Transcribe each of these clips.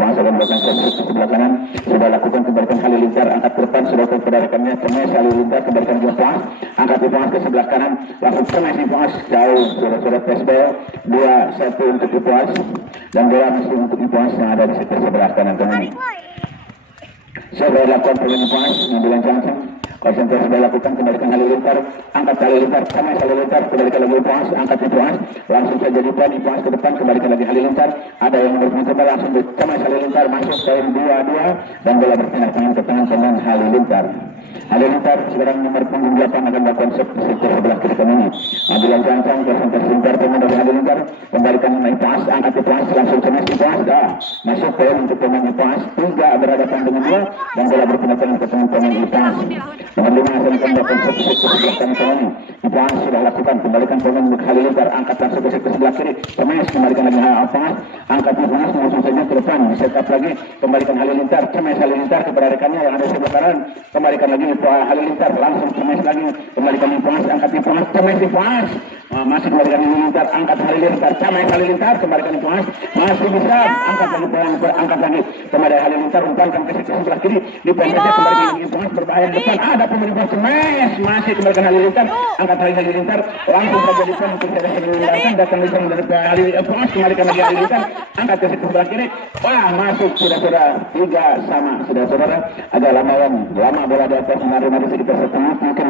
Ipoas akan melakukan servis ke sebelah kanan, sudah lakukan kembalikan Halilintar, angkat ke depan, sudah kepada rekannya Cemes, Halilintar kembalikan ke Ipoas, angkat Ipoas ke sebelah kanan, langsung Cemes Ipoas jauh, sudah persbaya 2-1 untuk Ipoas, dan bola masih untuk Ipoas yang ada di sektor sebelah kanan teman. Sudah dilakukan pemain Ipoas, ngambilan Johnson, konsentrasi sudah lakukan, kembalikan Halilintar, angkat Halilintar, Cemes Halilintar, kembalikan lagi Ipoas, angkat Ipoas, langsung saja depan, Ipoas ke depan, kembalikan lagi Halilintar, ada yang mencoba langsung di Cemes Halilintar, masuk poin 2-2, dan bola berpindah tangan ke tangan pemain Halilintar. Halilintar sekarang nomor punggung 8 akan melakukan sektor sebelah kiri kanan ini. Ambilan Cancang, konsentrasi sebentar pemain dari Halilintar, kembalikan Ipoas, angkat Ipoas, langsung Cemes Ipoas, masuk poin untuk pemain Ipoas, 3 berhadapan dengan 2, dan bola berpindah tangan ke tangan pemain Ipoas. Nomor 5 akan melakukan sektor sebelah kanan ini. Ipoas sudah lakukan, kembalikan pemain Halilintar, angkat langsung ke sektor sebelah kiri, Cemes kembalikan lagi Ipoas, angkat Ipoas langsung saja ke depan, setup lagi, kembalikan Halilintar, Cemes Halilintar kepada rekannya yang ada di sebelah kanan, kembalikan lagi Halilintar, langsung Cemes lagi, kembalikan Ipoas, angkat Ipoas, Cemes Ipoas, masih kembalikan Halilintar, angkat Halilintar, Cemes Halilintar, kembalikan Ipoas, masih bisa, angkat lagi angkat lagi, kembali Halilintar, umpankan ke sektor sebelah kiri, di poin saja kembalikan Ipoas, berbahaya depan, ada pemain Ipoas, Cemes, masih kembalikan Halilintar, angkat Halilintar, langsung saja di poin untuk saya Halilintar, datang di poin dari Ipoas, kembalikan lagi Halilintar, angkat ke sektor sebelah kiri, wah masuk, sudah 3 sama, sudah saudara, agak lama bola di atas menari sekitar 1 menit mungkin,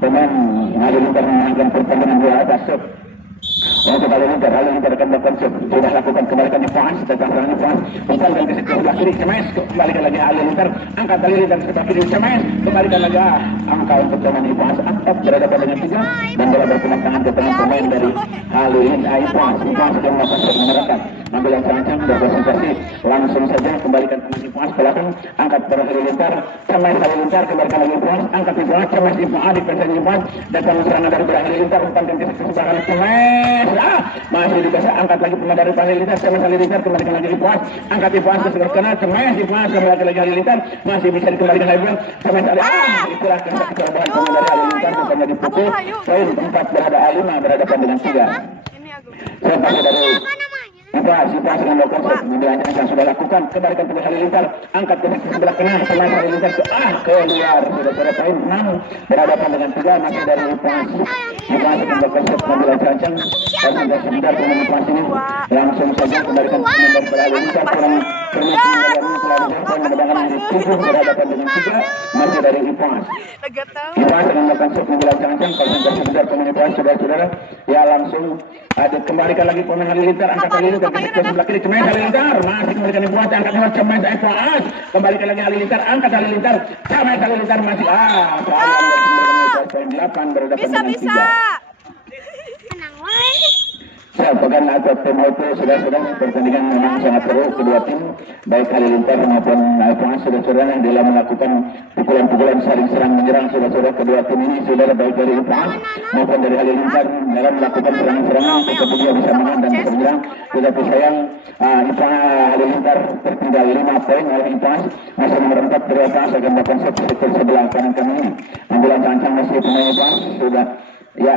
pemain Halilintar menangkan pertandingan bola atas. Untuk Halilintar akan melakukan sudah lakukan, kembalikan Ipoas, datang serangan Ipoas, umpankan ke sebelah kiri, Cemes, kembalikan lagi Halilintar, angkat Halilintar ke sebelah kiri, Cemes, kembalikan lagi, angka untuk pemain Ipoas, angkat berhadapan dengan 3, dan bola berpindah tangan ke tangan pemain dari Halilintar. Ipoas sedang melakukan menyerahkan, ambil yang Cancang, berkonsentrasi, langsung saja kembalikan pemain Ipoas ke belakang, angkat pada Halilintar, Cemes Halilintar, kembalikan lagi Ipoas, angkat Ipoas, Cemes Ipoas, dipersen Ipoas, datang serangan dari Halilintar, umpankan ke sebelah kanan, Cemes, masih dikasih, angkat lagi pemain dari Halilintar, Cemes Halilintar, kembalikan lagi Ipoas, angkat Ipoas ke sebelah kanan, Cemes Ipoas, kembalikan lagi Halilintar, masih bisa dikembalikan lagi Cemes Halilintar, itulah kesalahan pemain dari Halilintar, bukannya dipukul, poin 4 berhadapan dengan 3. Sepak dari Ipoas dengan melakukan pemilihan yang sudah lakukan, kembalikan ke Halilintar, angkat ke sebelah kanan, pemain Halilintar keluar, sudah poin 6 berhadapan dengan 3, masih dari Ipoas akan melakukan pemilihan Cancang, dan sudah sebentar pemain Ipoas ini langsung saja kembalikan pemain dari Halilintar, kurang berhadapan dengan 3, masih dari Ipoas akan melakukan pemilihan Cancang, konsentrasi sebentar pemain Ipoas, saudara-saudara, ya langsung kembalikan lagi pemain Halilintar, angkat Halilintar ke sebelah kiri, Cemes Halilintar, masih kembalikan Ipoas, angkat Cemes Ipoas, kembalikan lagi Halilintar, angkat Halilintar, Cemes Halilintar, masih poin 8 berhadapan dengan 3. Pekan atau PMOP sudah pertandingan memang sangat seru, kedua tim baik Halilintar maupun Ipoas sudah yang dalam melakukan pukulan-pukulan saling serang menyerang, sudah kedua tim ini sudah baik dari Ipoas maupun dari Halilintar dalam melakukan serangan-serangan tetapi dia bisa menang dan bisa menyerang, tetapi sayang Halilintar tertinggal 5 poin oleh Ipoas, masih nomor 4 dari Ipoas akan melakukan sektor sebelah kanan ini, ambilan Cancang masih pemain Ipoas sudah ya.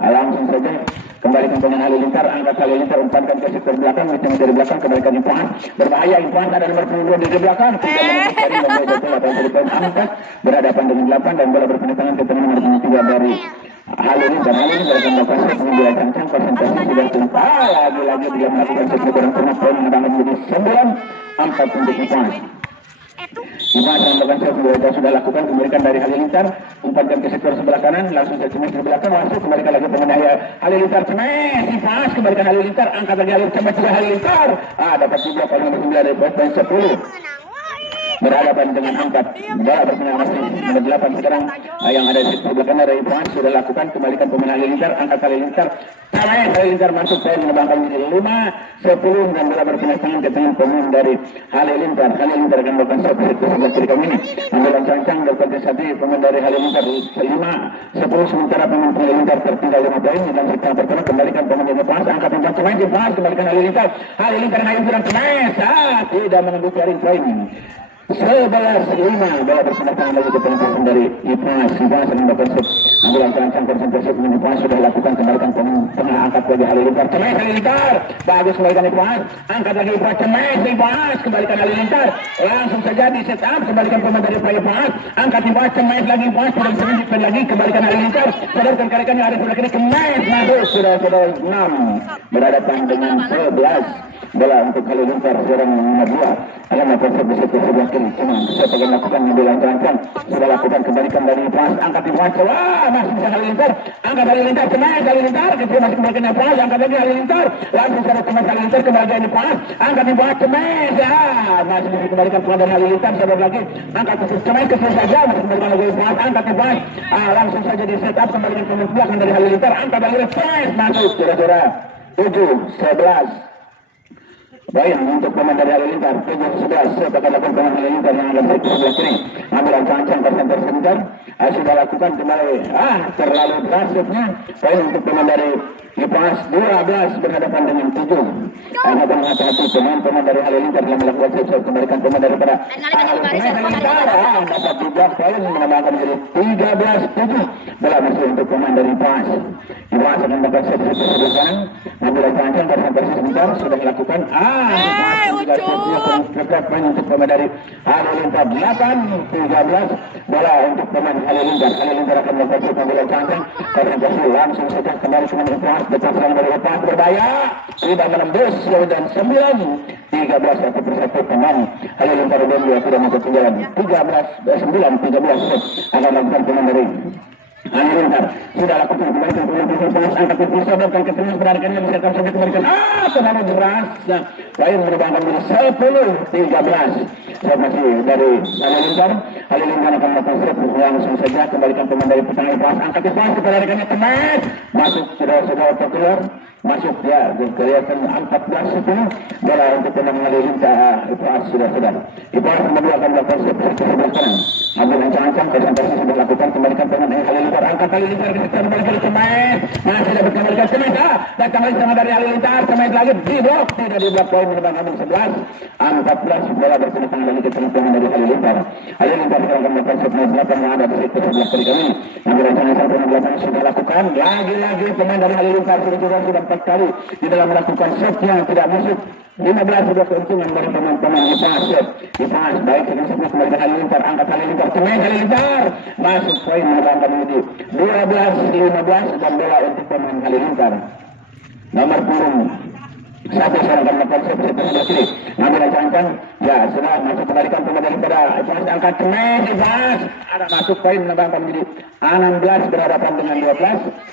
Langsung saja kembalikan pemain Halilintar, angkat Halilintar, umpankan ke sektor belakang, dari belakang kembalikan Ipoas, berbahaya Ipoas, ada nomor 22 dari belakang, tidak menemukan dari bola dari poin angkat berhadapan dengan 8 dan bola berpindah tangan ke tangan nomor 3 dari Halilintar akan melakukan pemilihan Cancang, konsentrasi sudah selesai, lagi-lagi dia melakukan sektor yang poin menambah menjadi 9-4 untuk Ipoas. Ipoas akan melakukan sudah lakukan, kembalikan dari Halilintar, umpankan ke sektor sebelah kanan, langsung saja Cemes di belakang, masuk kembalikan lagi pemain Halilintar, Cemes Ipoas, kembalikan Halilintar, angkat lagi Cemes juga Halilintar, dapat juga poin nomor 9 dari poin 10 berhadapan dengan 4, bola berpindah masih nomor 8 sekarang, yang ada di sebelah kanan dari Ipoas sudah lakukan, kembalikan pemain Halilintar, angkat Halilintar, Halilintar masuk poin mengembangkan menjadi 5-10 dan bola berpindah tangan ke tangan pemain dari Halilintar akan melakukan satu sebelah kiri kami ini, ambilan Cancang berkontestasi pemain dari Halilintar 5-10, sementara pemain Halilintar tertinggal 5 poin dan setelah pertama kembalikan pemain Ipoas, angkat umpan Cemes Ipoas, kembalikan Halilintar naik kurang Cemes, tidak menembus garis poin. 11-5 bola bersama lagi ke penempatan dari Ipas sedang berkonsep ambil ancang konsentrasi dengan Ipas sudah lakukan kembalikan tengah angkat lagi Halilintar Cemes Halilintar bagus kembalikan Ipas angkat lagi Ipas Cemes Ipas kembalikan Halilintar langsung saja di set up kembalikan pemain dari Ipas angkat Ipas Cemes lagi Ipas sudah bisa lagi kembalikan Halilintar sadarkan karikannya ada sebelah kiri Cemes masuk sudah 6 berhadapan dengan 11 bola untuk Halilintar seorang nomor 2 akan melakukan bisa ke sebelah kiri cuma bisa pengen lakukan mobil lancar sudah lakukan kembalikan dari Ipas angkat Ipas wah masih bisa Halilintar angkat Halilintar Cemes Halilintar kita masih kembalikan Ipas angkat lagi Halilintar langsung saja Cemes Halilintar kembalikan Ipas angkat Ipas Cemes masih bisa kembalikan kepada Halilintar sabar lagi angkat Cemes kecil saja masih kembalikan lagi Ipas angkat Ipas langsung saja di setup kembalikan pemain belakang dari Halilintar angkat lagi Cemes masuk kira-kira 7-11 baik untuk pemain dari Halilintar 7-11 sepakat lakukan pemain Halilintar yang ada di sebelah kiri ambil ancang konsentrasi sebentar sudah lakukan kembali terlalu drastisnya baik untuk pemain dari Ipas 12 berhadapan dengan 7 akan hati-hati pemain dari Halilintar yang melakukan set kembalikan pemain daripada Halilintar dapat 3 poin menambahkan menjadi 13-7 bola masih untuk pemain dari Ipas akan melakukan set sebelah kanan ambil ancang konsentrasi sebentar sudah dilakukan untuk pemain dari Halilintar 8-13 bola untuk pemain Halilintar akan melakukan pembelaan cantik konsentrasi langsung saja kembali ke Ipas depan serang dari Ipas berbahaya tidak menembus dan 9-13 satu persatu pemain Halilintar dan dia tidak masuk ketinggalan 9-13 akan melakukan pemain dari Halilintar sudah lakukan kembalikan Ipas angkat Ipas dan ketemu beradakannya bisa saja kembalikan terlalu deras lain merupakan menjadi 10-13 saya masih dari Halilintar akan melakukan set langsung saja kembalikan pemain dari pertandingan Ipas angkat Ipas kepada rekannya Cemes masuk saudara-saudara terkeluar masuk ya kelihatan 14-10 bola untuk pemain Halilintar Ipas sudah Ipas kedua akan melakukan set sebelah kanan ambil ancang-ancang konsentrasi sudah lakukan kembalikan pemain Halilintar angkat Halilintar kembali ke Cemes masih dapat kembalikan Cemes dan kembali sama dari Halilintar Cemes lagi di blok tidak di blok poin menambahkan 11-14 bola bersenang lagi ke tengah dari Halilintar sekarang akan melakukan set belakang yang ada di sebelah kiri kami ambil ancang-ancang pemain belakang sudah lakukan lagi pemain dari Halilintar sudah 4 kali di dalam melakukan set yang tidak masuk 15 sudah keuntungan dari pemain-pemain Ipas baik dengan sebelah kembali ke Halilintar angkat Halilintar Cemes Halilintar masuk poin menambahkan menjadi 12-15 dan bola untuk pemain Halilintar nomor punggung 1 seorang akan melakukan set sebelah kiri ngambil ancang-ancang sudah masuk kembalikan pemain daripada Ipas angkat Cemes Ipas ada masuk poin menambahkan menjadi 16 berhadapan dengan 12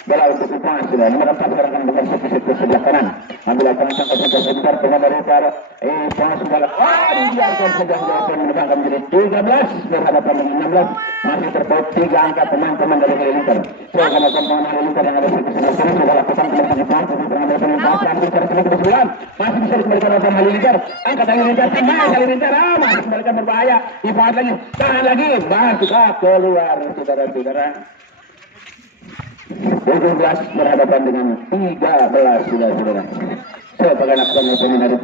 bola untuk Ipas sudah nomor 4 sekarang akan melakukan set sebelah kanan ambil ancang-ancang konsentrasi sebentar pemain daripada Ipas sudah dibiarkan saja menambahkan menjadi 13 berhadapan dengan 16 masih terpaut 3 angka pemain-pemain dari Halilintar seorang akan melakukan pemain Halilintar yang ada di sebelah kanan sudah lakukan kembalikan Ipas pengambilan Ipas langsung secara semua masih bisa dikembalikan oleh Halilintar angkat Halilintar Halilintar masih kembalikan berbahaya Ipas lagi tahan lagi masuk keluar saudara-saudara 17 berhadapan dengan 13 saudara-saudara sebagai lakukan pemain dari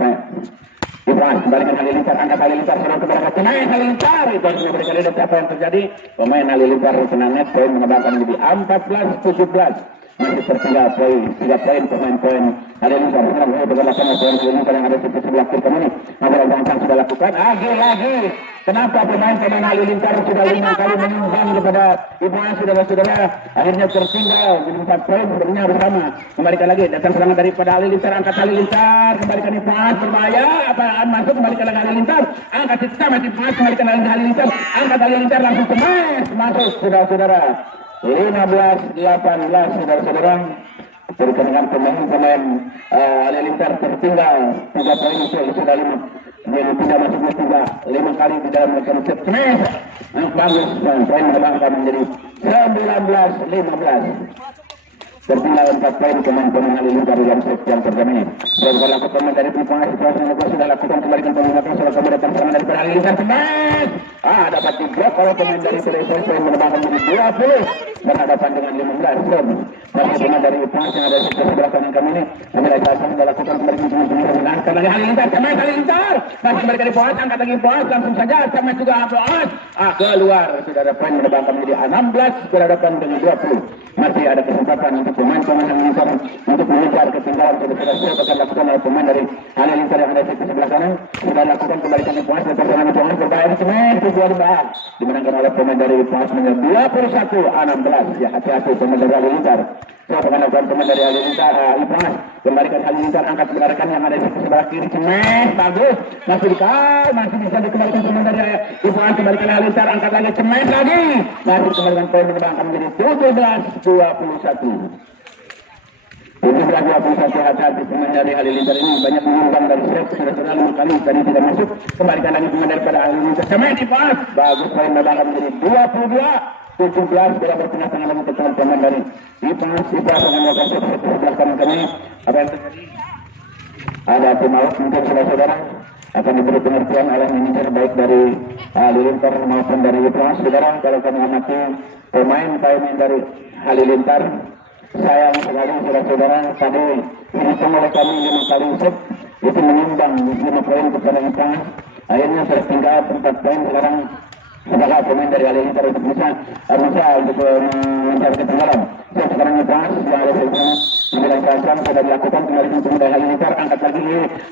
Ipas kembalikan Halilintar angkat Halilintar serang kepada pemain Halilintar Ipas memberikan lihat apa yang terjadi pemain Halilintar kena net poin menambahkan menjadi 14-17 masih tertinggal poin 3 poin pemain-poin Halilintar sekarang berlakukan poin Halilintar yang ada di sebelah kiri kami Namun Bangkang sudah lakukan lagi kenapa pemain-pemain Halilintar sudah 5 kali menyumbang kepada Ipas saudara-saudara akhirnya tertinggal jadi 4 poin sebenarnya bersama kembalikan lagi datang serangan daripada Halilintar angkat Halilintar kembalikan Ipas berbahaya apaan masuk kembalikan lagi Halilintar angkat sama Ipas kembalikan lagi Halilintar angkat Halilintar langsung ke masuk saudara-saudara 15-18 saudara-saudara berikan dengan pemain-pemain Halilintar tertinggal 3 poin sudah 5 jadi tidak masuk 5 kali di dalam melakukan set bagus poin menambahkan menjadi 19-15 tertinggal 4 poin pemain-pemain Halilintar dalam set yang pertama ini. Dan kalau pemain dari Ipas sudah lakukan kembalikan pemain sudah kembali datang serangan pemain dari Halilintar Semen. Dapat diblok kalau pemain dari PSS yang menambahkan menjadi 20 berhadapan dengan 15. Masih pemain dari Ipas yang ada di sebelah kanan kami ini. Ambil Hasan sudah lakukan kembali menangkan lagi Halilintar Semen. Halilintar masih kembali dari Ipas, angkat lagi Ipas, langsung saja Semen juga Ipas. Keluar sudah ada poin menambahkan menjadi 16 berhadapan dengan 20. Masih ada kesempatan untuk pemain-pemain Halilintar untuk mengejar ketinggalan sudah akan lakukan oleh pemain dari Halilintar yang ada di sebelah kanan. Sudah lakukan kembali ke Ipas dan perserangan pemain berbahaya di Semen. Dimenangkan oleh pemain dari Ipas menjadi 21-16. Ya, hati-hati pemain dari Halilintar. Akan lakukan pemain dari Halilintar Ipas kembalikan Halilintar, angkat gerakan yang ada di sebelah kiri Semen. Bagus, masih bisa dikembalikan pemain dari Ipas, kembalikan Halilintar, angkat lagi Semen lagi, masih kembalikan poin menambahkan menjadi 17-21. 17-21. Hati-hati pemain dari Halilintar ini banyak menyumbang dari set, sudah 5 kali tadi tidak masuk. Kembalikan lagi pemain daripada Halilintar Semen. Ipas bagus, poin menambahkan menjadi 22-17. Bila bertengah tangan lagi ke pemain dari Ipas akan melakukan set sebelah kanan kami. Apa yang terjadi? Ada tim out mungkin saudara-saudara akan diberi pengertian oleh manajer baik dari Halilintar maupun dari Ipas. Saudara, kalau kami amati pemain dari Halilintar, sayang sekali saudara-saudara, tadi dihitung oleh kami 5 kali set itu menyumbang 5 poin kepada Ipas. Akhirnya tertinggal 4 poin. Sekarang apakah pemain dari Halilintar untuk bisa untuk mencari ketinggalan? Sekarang Ipas yang ada di sana sembilan perasaan sudah dilakukan kembali untuk dari Halilintar, angkat lagi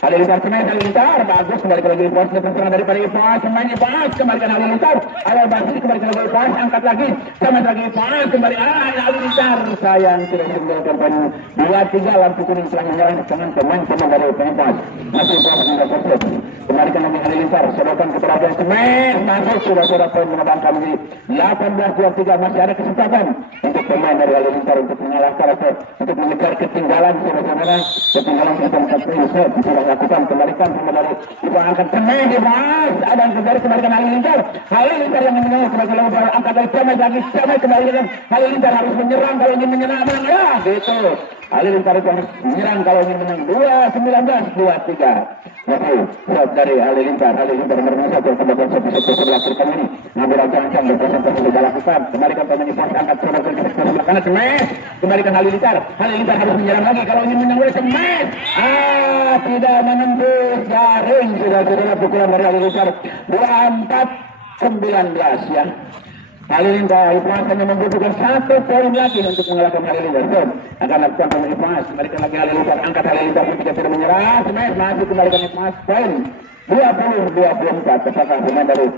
Halilintar Semen. Halilintar bagus, kembali lagi Ipas perserangan daripada Ipas. Semen Ipas kembalikan Halilintar, awal basi kembalikan lagi Ipas, angkat lagi Semen lagi Ipas kembali Halilintar. Sayang sudah ditinggalkan poin 2-3. Lampu kuning telah menyerang dengan pemain dari Ipas. Masih Ipas mendapat set, kembalikan lagi Halilintar, sedotan keberadaan Semen masuk, sudah poin menambahkan di 18-23. Masih ada kesempatan untuk pemain dari Halilintar untuk mengalahkan atau untuk mengejar ketinggalan saudara-saudara. Ketinggalan 4 poin sudah lakukan, kembalikan pemain dari Ipas, angkat Semen Ipas, ada yang kembali kembalikan Halilintar yang menang sebagai lawan, angkat dari Semen lagi Semen kembalikan Halilintar, harus menyerang kalau ingin menang ya gitu. Halilintar itu harus menyerang kalau ingin menang. 2-19-23. Masih shot dari Halilintar nomor 1 kemudian sebelah kiri ini ngambil rancang berpresentasi sudah lakukan, kembalikan pemain Ipas, angkat ke sebelah kanan Semen, kembalikan Halilintar harus menyerang lagi kalau ingin menang oleh Semen. Tidak menembus jaring, sudah pukulan dari Halilintar. 24-19 ya. Halilintar Ipas hanya membutuhkan 1 poin lagi untuk mengalahkan Halilintar. Akan lakukan pemain Ipas, kembalikan lagi Halilintar, angkat Halilintar ketika tidak menyerah. Semen masih kembalikan Ipas, poin 20-24. Apakah pemain dari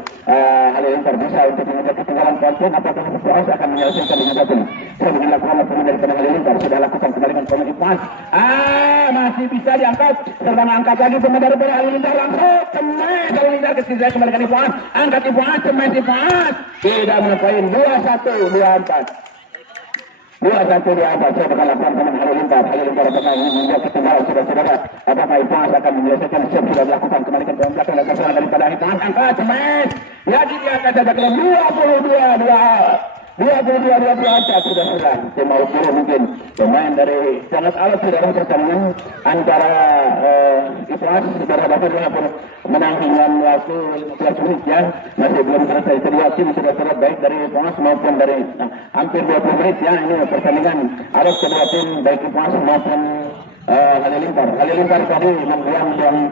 Halilintar bisa untuk mengejar ketinggalan poin? Apakah Ipas akan menyelesaikan dengan 1? Sudah dilakukan oleh pemain dari Halilintar, sudah lakukan kembalikan pemain Ipas. Masih bisa diangkat, serta angkat lagi pemain dari Halilintar, langsung Semen Halilintar ke kembalikan Ipas, angkat Ipas, Semen Ipas tidak menemukan 21-24. 21-24. Saya akan lakukan pemain Halilintar apakah menjadi ketinggalan saudara-saudara? Apakah Ipas akan menyelesaikan set sudah dilakukan, kembalikan ke belakang dan kesalahan daripada Ipas, angkat Semen lagi di atas ada 22-24 sudah mau dulu mungkin pemain dari sangat alat di dalam pertandingan antara Ipas berhadapan dengan menang hingga waktu 15 menit ya, masih belum selesai. Kedua tim sudah baik dari Ipas maupun dari hampir 20 menit ya, ini pertandingan harus kedua tim baik Ipas maupun Halilintar tadi membuang yang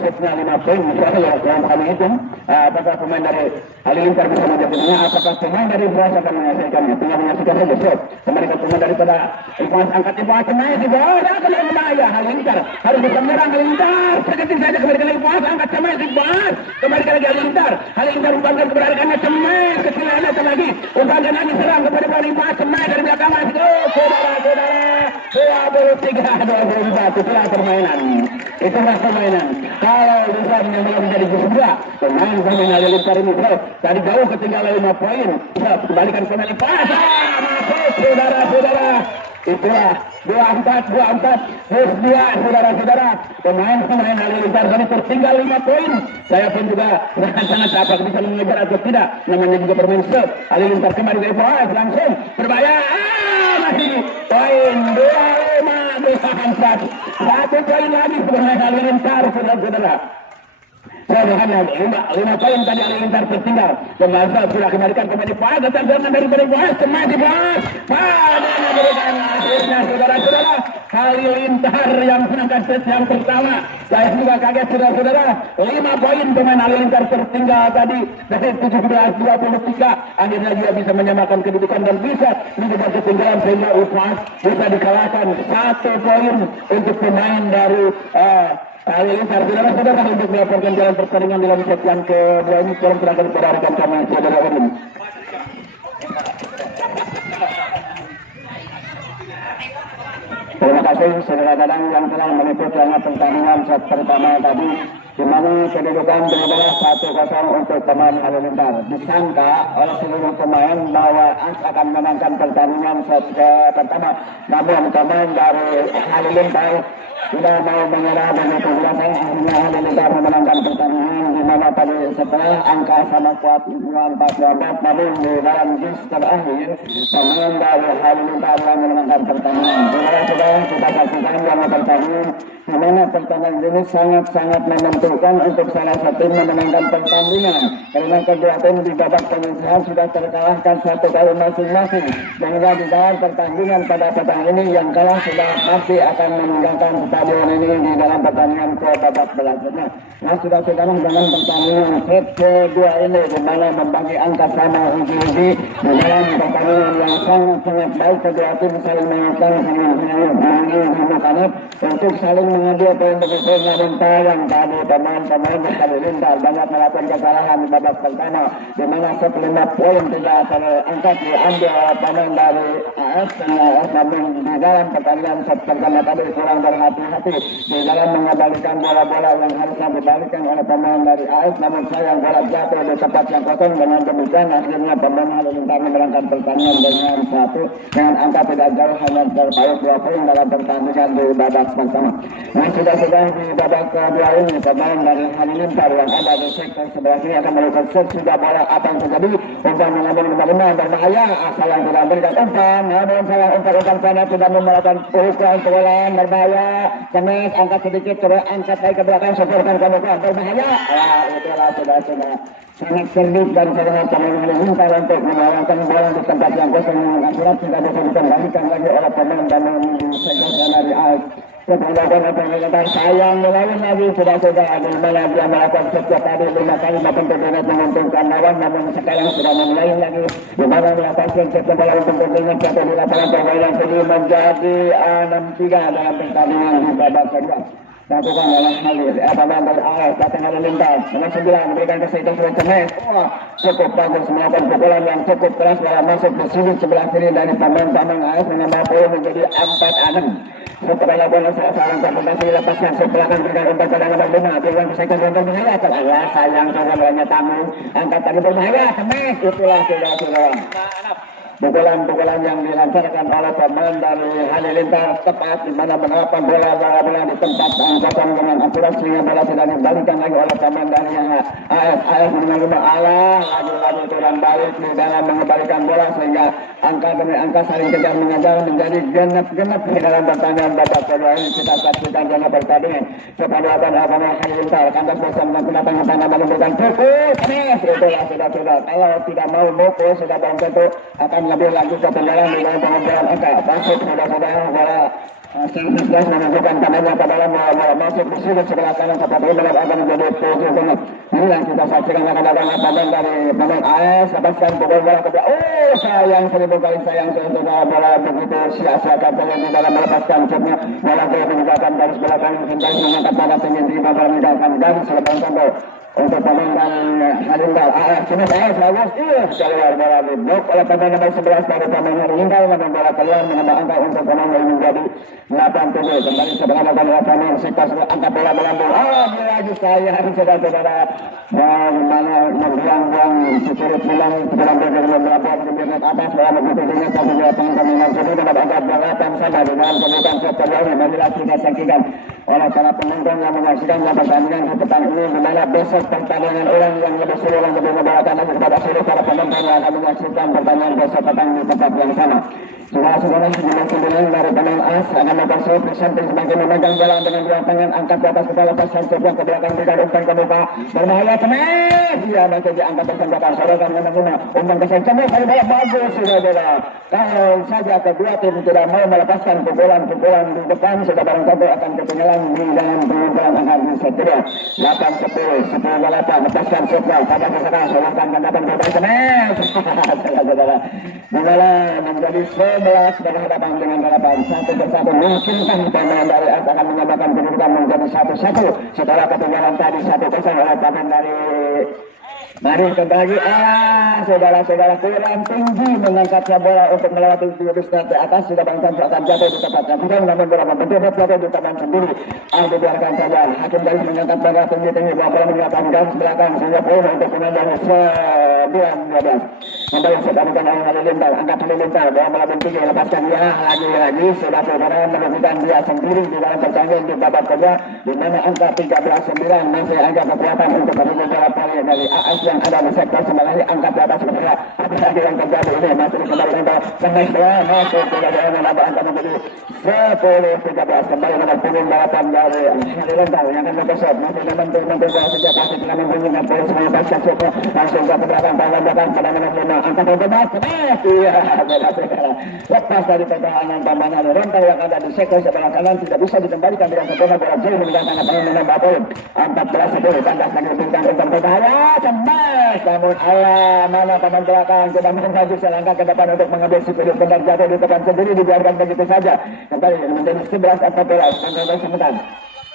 setnya 5 poin misalnya yang kami hitung. Apakah pemain dari Halilintar bisa menjadinya, apakah pemain dari Ipas akan menyelesaikannya? Tinggal menyaksikan saja. So, kembalikan pemain daripada Ipas, angkat Ipas, Semen di bawah, akan berbahaya. Halilintar harus bisa menyerang. Halilintar seketik saja kembalikan Ipas, angkat Semen Ipas, kembalikan lagi Halilintar umpankan keberadaannya Semen, kecilannya lagi, umpankan lagi serang kepada Ipas, Semen dari belakang masih. Saudara 24, itulah permainan. Kalau bisa menjadi kesebelah pemain Halilintar ini tadi jauh ketinggalan 5 poin, kembalikan pemain Ipas, masuk saudara-saudara. Itulah 24 saudara-saudara. Pemain Halilintar tadi tertinggal 5 poin. Saya pun juga sangat dapat bisa mengejar atau tidak, namanya juga bermain set. Halilintar kembali ke Ipas, langsung berbahaya, masih poin 25-24. 1 poin lagi pemain Halilintar saudara-saudara. lima poin tadi Halilintar tertinggal. Pembahasan sudah kembalikan kembali Fuad, tendangan dari Fuad kembali dibahas. Pada memberikan akhirnya saudara-saudara Halilintar yang menangkan set yang pertama. Saya juga kaget saudara-saudara. 5 poin pemain Halilintar tertinggal tadi dari 17-23. Akhirnya juga bisa menyamakan kedudukan dan bisa mengejar ketinggalan sehingga Fuad bisa dikalahkan 1 poin untuk pemain dari Halilintar. Saudara-saudara untuk melaporkan jalan pertandingan dalam set yang kedua ini tolong serahkan kepada rekan kami saudara Udin. Terima kasih saudara Dadang yang telah mengikuti pertandingan set pertama tadi, di mana kedudukan berubah 1-0 untuk pemain Halilintar. Disangka oleh seluruh pemain bahwa AS akan menangkan pertandingan set pertama, namun pemain dari Halilintar sudah mau menyerah begitu saja. Akhirnya Halilintar memenangkan pertandingan, di mana tadi setelah angka sama kuat 4-4, namun di dalam jus terakhir pemain dari Halilintar yang memenangkan pertandingan. Saudara-saudara, kita saksikan dalam pertandingan di mana pertandingan ini sangat-sangat menentukan untuk salah satu tim memenangkan pertandingan, karena kedua tim di babak penyisihan sudah terkalahkan 1 kali masing-masing, sehingga di dalam pertandingan pada petang ini yang kalah sudah pasti akan meninggalkan stadion ini di dalam pertandingan ke babak berikutnya. Nah, sudah dalam pertandingan set kedua ini di mana membagi angka sama uji-uji di dalam pertandingan yang sangat-sangat baik. Kedua tim saling mengingatkan untuk saling mengambil poin demi poin, namun sayang tadi pemain-pemain Halilintar banyak melakukan kesalahan di babak pertama, di mana 5 poin tidak terangkat diambil pemain dari AS, namun di dalam pertandingan set pertama tadi kurang berhati-hati di dalam mengembalikan bola-bola yang harusnya dibalikan oleh pemain dari AS, namun sayang bola jatuh di tempat yang kosong. Dengan demikian akhirnya pemain Halilintar memenangkan pertandingan dengan angka tidak jauh, hanya terpaut 2 poin dalam pertandingan di babak pertama. Nah, sudah di babak kedua ini pemain dari Halilintar yang ada di sektor sebelah sini akan melakukan set. Sudah bola apa yang terjadi, umpan mengambil nomor 5 berbahaya, asal yang tidak berikan umpan, namun sayang umpan sana tidak melakukan ukuran kebolaan berbahaya. Kemes angkat sedikit, coba angkat lagi ke belakang, sempurkan ke depan, berbahaya. Wah, itulah saudara-saudara, sangat cerdik dan sangat pemain Halilintar untuk mengalahkan bola di tempat yang kosong yang akurat, tidak bisa dikembalikan lagi oleh pemain dan di sektor sana di AS. Kemudian sayang melawan lagi sudah di mana dia melakukan setiap hari 5 kali maupun terdengar menguntungkan lawan, namun sekarang sudah memulai lagi di mana melepaskan setiap bola untuk terdengar jatuh di lapangan permainan sendiri menjadi 6-3 dalam pertandingan di babak kedua. Lakukan oleh pemain dari AS datang Halilintar nomor 9 memberikan kesehitan sudah Kemes. Cukup bagus melakukan pukulan yang cukup keras bola masuk ke sini sebelah kiri dari pemain AS menambah poin menjadi 4-6. Setelah bola salah terpendasi dilepaskan setelah akan berikan umpan pada nomor 5 dengan kesehitan untuk berbahaya. Allah sayang saudaranya tamu angkat tadi berbahaya. Kemes, itulah saudara-saudara. Pukulan-pukulan yang dilancarkan oleh pemain dari Halilintar tepat di mana menerapkan bola di tempat kosong dengan akurat sehingga bola tidak dibalikan lagi oleh pemain dari AS menerima lagi kurang baik di dalam mengembalikan bola sehingga angka demi angka saling kejar mengejar menjadi genap di dalam pertandingan babak kedua ini. Kita saksikan dalam pertandingan kepadatan pemain Halilintar kandas bersama kedatangan tanda menunjukkan pukul. Itulah sudah kalau tidak mau pukul sudah belum tentu akan lebih lagi ke penjalan di dalam pengambilan angka. Masuk saudara-saudara bola Singkis menunjukkan tangannya ke dalam bola masuk di sini sebelah kanan seperti ini akan menjadi 7 poin. Ini yang kita saksikan akan datang pemain dari pemain AS lepaskan pukul bola ke belakang. Sayang 1000 kali sayang saudara, bola begitu sia-siakan di dalam melepaskan setnya bola ke meninggalkan garis belakang hingga mengangkat pada tinggi di bawah meninggalkan garis selepas sampai untuk pemain Halilintar AS. Cuma AS bagus keluar bola diblok oleh pemain nomor 11 dari pemain Halilintar, namun bola keluar menambah angka untuk pemain yang menjadi 8-7. Kembali sebelah pemain pemain sektor angkat bola melambung. Lagi sayang saudara-saudara, bagaimana membuang-buang sekurut bilang dalam beberapa kemudian atas bola begitu dengan satu dua pemain sendiri mendapat angka 8 sama dengan kemudian sektor ini. Marilah kita saksikan oleh para penonton yang menyaksikan pertandingan di petang ini, di mana besok pertandingan orang yang lebih seru yang lebih membawakan lagi kepada seluruh para penonton yang akan menyaksikan pertandingan besok petang di tempat yang sama. Saudara-saudara, sebelum kemudian dari pemain AS akan mempersiap presenting semakin memegang bola dengan dua tangan, angkat di atas kepala pasang yang ke belakang berikan umpan ke muka, berbahaya cemas, dia masih diangkat bersenjata, saudara menerima umpan ke cemas, kali bola bagus saudara. Kalau saja kedua tim tidak mau melepaskan pukulan di depan, sudah barang tentu akan ketinggalan di dalam pengunduran akan disetir. 8-10, 10-8, lepaskan setelah pada kesekarang, saudara akan datang berbahaya cemas, saudara. Dimana menjadi 11 berhadapan dengan 8 satu persatu, mungkinkah pemain dari AS akan menyamakan kedudukan menjadi 1-1 setelah ketinggalan tadi 1-0 oleh pemain dari Mari kembali, saudara-saudara kurang tinggi mengangkatnya bola untuk melewati jurus ke atas, sudah bangsa akan jatuh di tempatnya. Tidak namun berapa bentuk jatuh di taman sendiri. Dibiarkan saja. Hakim dari mengangkat bola tinggi-tinggi, bola meninggalkan garis belakang sehingga poin untuk penandang 9-12. Kembali sekarang oleh Halilintar, angkat Halilintar, bola tinggi lepaskan dia lagi-lagi, saudara-saudara menemukan dia sendiri di dalam pertandingan di babak kedua, di mana angka 13-9 masih agak kekuatan untuk merebut bola poin dari AS yang ada di sektor sebenarnya, angkat di atas kepala. Apa lagi yang terjadi ini? Masih kembali dengan masuk ke dalam menambah angka menjadi 10-13. Kembali nomor punggung balapan dari Halilintar yang akan berkosot, masih menentu bola sejak pasti dengan membunyikan poin semua pasca cukup langsung ke belakang pada nomor 5. Angkat untuk iya, saudara-saudara. Lepas dari pertahanan Taman Halilintar yang ada di sektor sebelah kanan tidak bisa dikembalikan dengan sempurna, bola jauh meninggalkan lapangan menambah poin 14-10. Tandas lagi diberikan untuk berbahaya cemas, namun mana pemain belakang sudah maju selangkah ke depan untuk mengambil si pedut benar jatuh di depan sendiri, dibiarkan begitu saja. Kembali menjadi 11-14 menonton sebentar.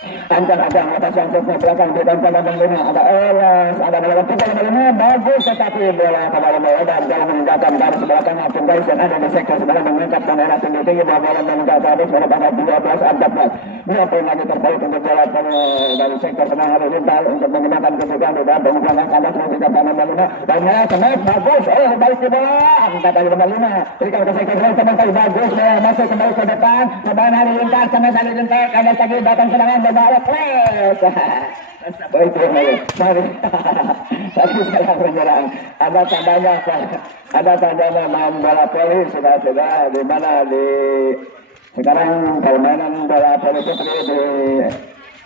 Tancang ada lepaskan sesnya belakang di depan nomor 5, ada Elas, ada melawan tiga nomor 5, bagus tetapi bola kembali melebar jauh meninggalkan garis belakang hakim garis yang ada di sektor sebelah mengangkat kamera tinggi-tinggi, bola meninggal ke atas pada tanggal 12-14. Dia pun lagi terbaik untuk bola dari sektor sebelah Halilintar untuk menggunakan kedudukan di dalam pengukuran kandas meninggalkan nomor 5 dan sangat bagus, balik ke bola angkat dari nomor 5 berikan ke sektor sebelah teman bagus, masuk kembali ke depan pemain Halilintar, sama Halilintar kandas lagi datang serangan bawa kles. Baik, mari. Tapi sekarang menyerang. Ada tandanya main bola voli sudah di mana di sekarang permainan bola voli putri di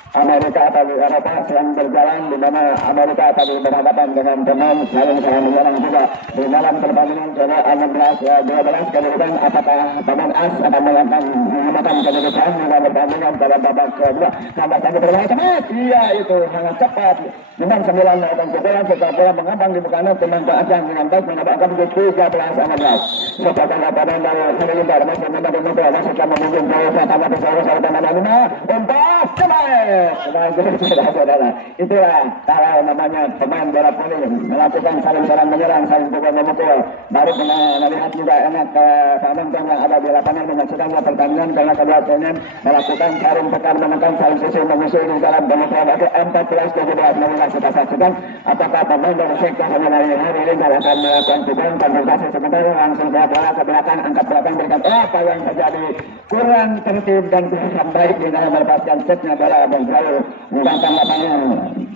Amerika atau di Eropa sedang berjalan, di mana Amerika tadi berhadapan dengan pemain saling menyerang juga di dalam pertandingan coba 16-12 kedudukan. Apakah pemain AS akan menggunakan kedudukan dalam pertandingan pada babak kedua? Tambah lagi berbahaya cepat, iya itu sangat cepat. Memang 9 melakukan pukulan setelah bola mengambang di bukannya teman Acang dengan baik menambahkan ke 13-16. Setelah pemain dari Halilintar masih menambah masih akan menunjuk jauh ke tambah pesawat sama 5 umpas cepat. Saudara-saudara, itulah kalau namanya pemain bola voli melakukan saling serang menyerang, saling pukul memukul. Baru melihat juga enak penonton yang ada di lapangan menyaksikan pertandingan karena kedua tim melakukan saling tekan menekan, saling susul menyusul di dalam pemukulan. 14-17 menilai kita saksikan apakah pemain dari sektor sebenarnya hari ini akan melakukan pukulan kompensasi sementara langsung ke bola ke belakang, angkat belakang berikan apa yang terjadi kurang tertib dan kurang baik di dalam melepaskan setnya bola dan selalu menggunakan lapangan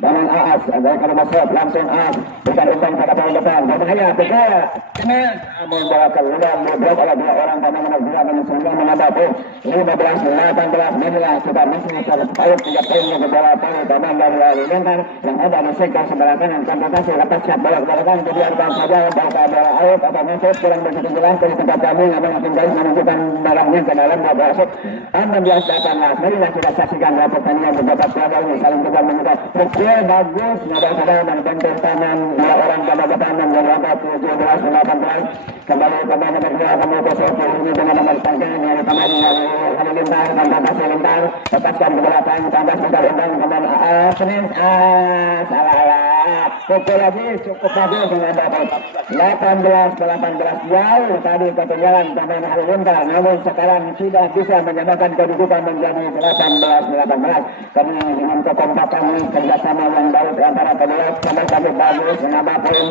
tangan AS. Ada kalau masuk langsung AS bukan umpan pada poin depan, berbahaya pukul kena namun bola keluar diblok oleh dua orang pemain nomor 2 dan 9 menambah poin 15-18 menilai sudah masih terpaut 3 poin ke bola poin pemain dari Halilintar yang ada di sektor sebelah kanan. Kompensasi lepas shot bola ke belakang dibiarkan saja bola out atau masuk kurang begitu jelas dari tempat kami, namun hakim garis menunjukkan barangnya ke dalam bola masuk 16-18. Marilah kita saksikan pertandingan beberapa kedua ini saling tekan meningkat pukul bagus saudara dan bentuk tangan dua orang pada depan menjadi 17-18. Kembali pemain nomor 2 kembali ke sopir ini dengan nomor tangkang dari pemain dari Halilintar dan Tandas Halilintar lepaskan ke belakang Tandas mencari umpan pemain Senin salah pukul lagi cukup bagus dengan dapat 18-18 jauh tadi ketinggalan pemain Halilintar, namun sekarang sudah bisa menyamakan kedudukan menjadi 18-18 karena dengan kekompakan kerjasama yang baik antara kedua sama-sama bagus menambah poin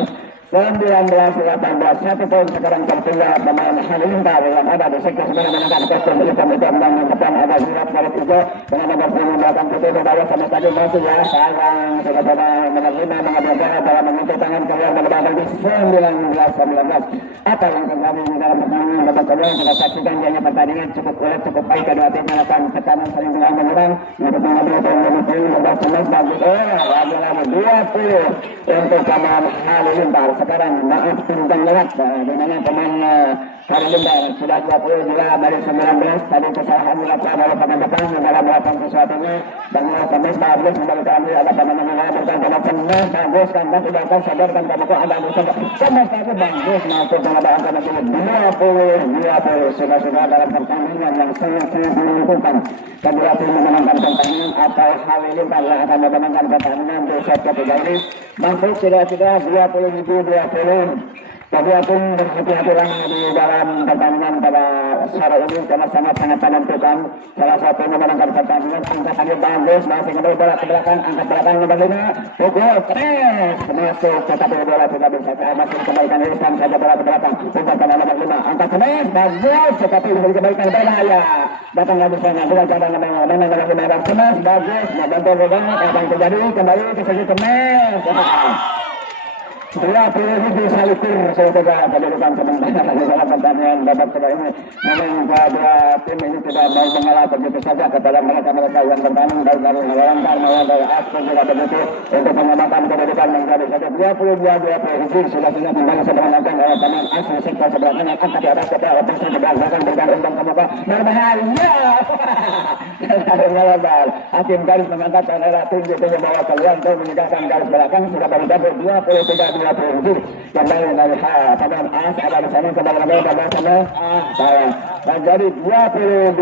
19-18, 1 poin sekarang tertinggal pemain Halilintar yang ada di sektor sebelah menangkan kostum hitam-hitam dan yang depan ada surat garis hijau dengan nomor 10 belakang putih berbalik sama tadi masuk ya sekarang sudah menerima mengambil jarak dalam menyentuh tangan keluar menambah di 19-19. Apa yang terjadi di dalam pertandingan babak kedua kita saksikan hanya pertandingan cukup ulet cukup baik kedua tim melakukan tekanan saling bilang menyerang untuk mengambil poin lebih jelas bagus lagi 20 untuk pemain Halilintar. Sekarang maaf tunggang lewat dengan pemain Halilintar sudah 20 juga dari 19 tadi kesalahan dilakukan oleh pemain depan dalam melakukan sesuatunya dan pemain bagus kembali kami ada pemain yang melakukan pemain bagus kan dan sudah sadarkan kamu kok ada pemain bagus masuk dengan angka 20 sudah dalam pertandingan yang sangat menentukan kedua tim memenangkan pertandingan atau Halilintar yang akan memenangkan pertandingan di set ketiga ini masuk sudah 20-20. Kedua tim berhati-hatilah di dalam pertandingan pada sore ini karena sangat menentukan. Salah satu memenangkan pertandingan angkatannya bagus masih kembali bola ke belakang angkat belakang nomor 5 pukul keras masuk tetapi bola tidak bisa masih dikembalikan Irfan saja bola ke belakang umpan pada nomor 5 angkat keras bagus tetapi dikembalikan berbahaya datang lagi sana bola cabang nomor 5 keras bagus membantu banget apa yang terjadi kembali ke segi keras 20 salikur saudara kedudukan sementara di dalam pertandingan babak kedua ini memang kedua tim ini tidak mau mengalah begitu saja kepada mereka yang bertanding dari Halilintar maupun dari Aspen juga begitu untuk menyamakan kedudukan menjadi 22-20 sudah kembali sebenarnya oleh pemain asli sektor sebelah kanan angkat di atas kepala oposisi sebelah belakang berikan umpan kemuka berbahaya dari melebar hakim garis mengangkat penera tinggi bawa keluar untuk meninggalkan garis belakang sudah berubah 23 yang lain dari pemain as ada di sana kembali lagi pada sana saya dan jadi 22-23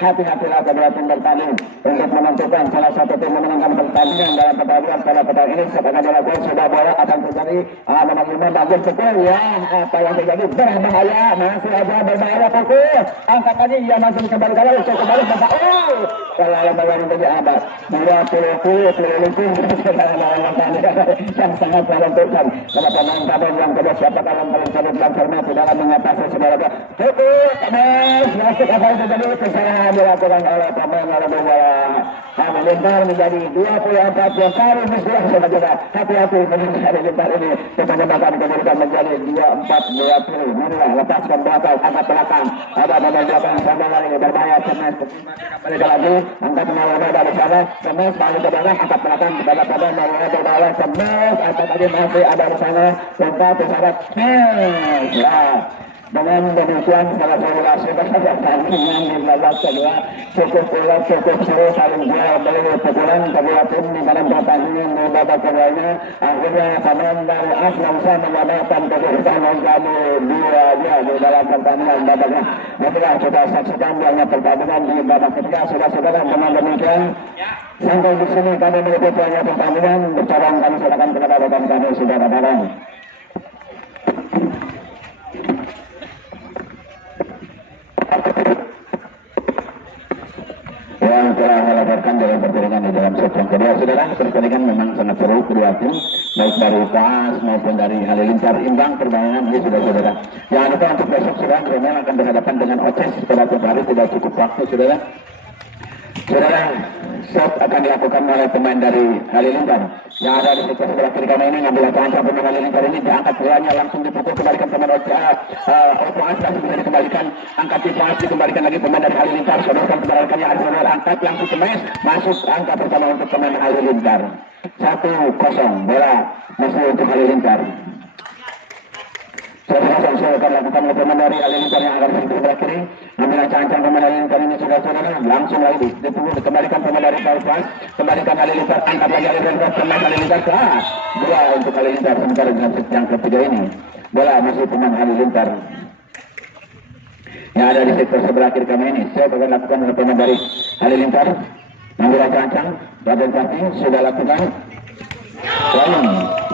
hati-hatilah kedua tim bertanding untuk menentukan salah satu tim memenangkan pertandingan dalam pertandingan pada petang ini setelah dilakukan sudah bola akan terjadi nomor 5 bagian pukul ya apa yang terjadi berbahaya masih ada berbahaya pukul angkat tadi ia masih kembali kembali kalau yang menjadi abad 20 yang sangat menentukan kalau pemain yang kedua siapa yang paling solid dan cermat dalam mengatasi saudara pukul kemas masuk apa yang terjadi kesalahan dilakukan oleh pemain bola Halilintar menjadi 24 yang kali bersuara saudara hati-hati mengenai Halilintar ini kemenangan kedudukan menjadi 24-20 marilah lepaskan belakang angkat belakang ada pemain belakang sandaran ini berbahaya kemas kembali lagi angkat melawan dari sana kemas balik ke belakang angkat belakang kepada melawan ke bawah kemas atau tadi masih ada di sana tempat pesawat ya dengan demikian salah satu pertandingan di babak kedua cukup seru saling jual beli pukulan kedua tim di dalam pertandingan di babak keduanya akhirnya pemain dari Aslamsa mendapatkan kedudukan menjadi 2 di dalam pertandingan babaknya. Marilah kita saksikan jalannya pertandingan di babak ketiga saudara-saudara dengan demikian sampai di sini kami menutup pertandingan bercabang kami silakan kepada rekan kami saudara barang. Yang telah melaporkan dalam pertandingan di dalam set yang kedua saudara pertandingan memang sangat seru kedua tim baik dari PAS maupun dari Halilintar imbang pertandingan ini sudah saudara jangan lupa untuk besok saudara Romel akan berhadapan dengan OCES pada hari tidak cukup waktu saudara shot akan dilakukan oleh pemain dari Halilintar yang ada di sektor sebelah kiri kanan ini ngambil langkah pemain Halilintar ini diangkat bolanya langsung dipukul kembalikan pemain OCES langsung bisa dikembalikan angkat di PAS dikembalikan lagi pemain dari Halilintar sodorkan kembalikan yang Arsenal angkat langsung ke mes masuk angka pertama untuk pemain Halilintar 1-0 bola masih untuk Halilintar. Saya akan lakukan pemain dari Halilintar yang akan sebelah kiri ambil ancang-ancang pemain Halilintar ini saudara langsung lagi ditunggu dikembalikan pemain dari PAS kembalikan Halilintar angkat lagi Halilintar pemain Halilintar dua untuk Halilintar sementara dengan set yang ketiga ini bola masih pemain Halilintar yang ada di sektor sebelah kiri kami ini saya akan lakukan oleh pemain dari Halilintar ambil ancang-ancang bagian kaki sudah lakukan poin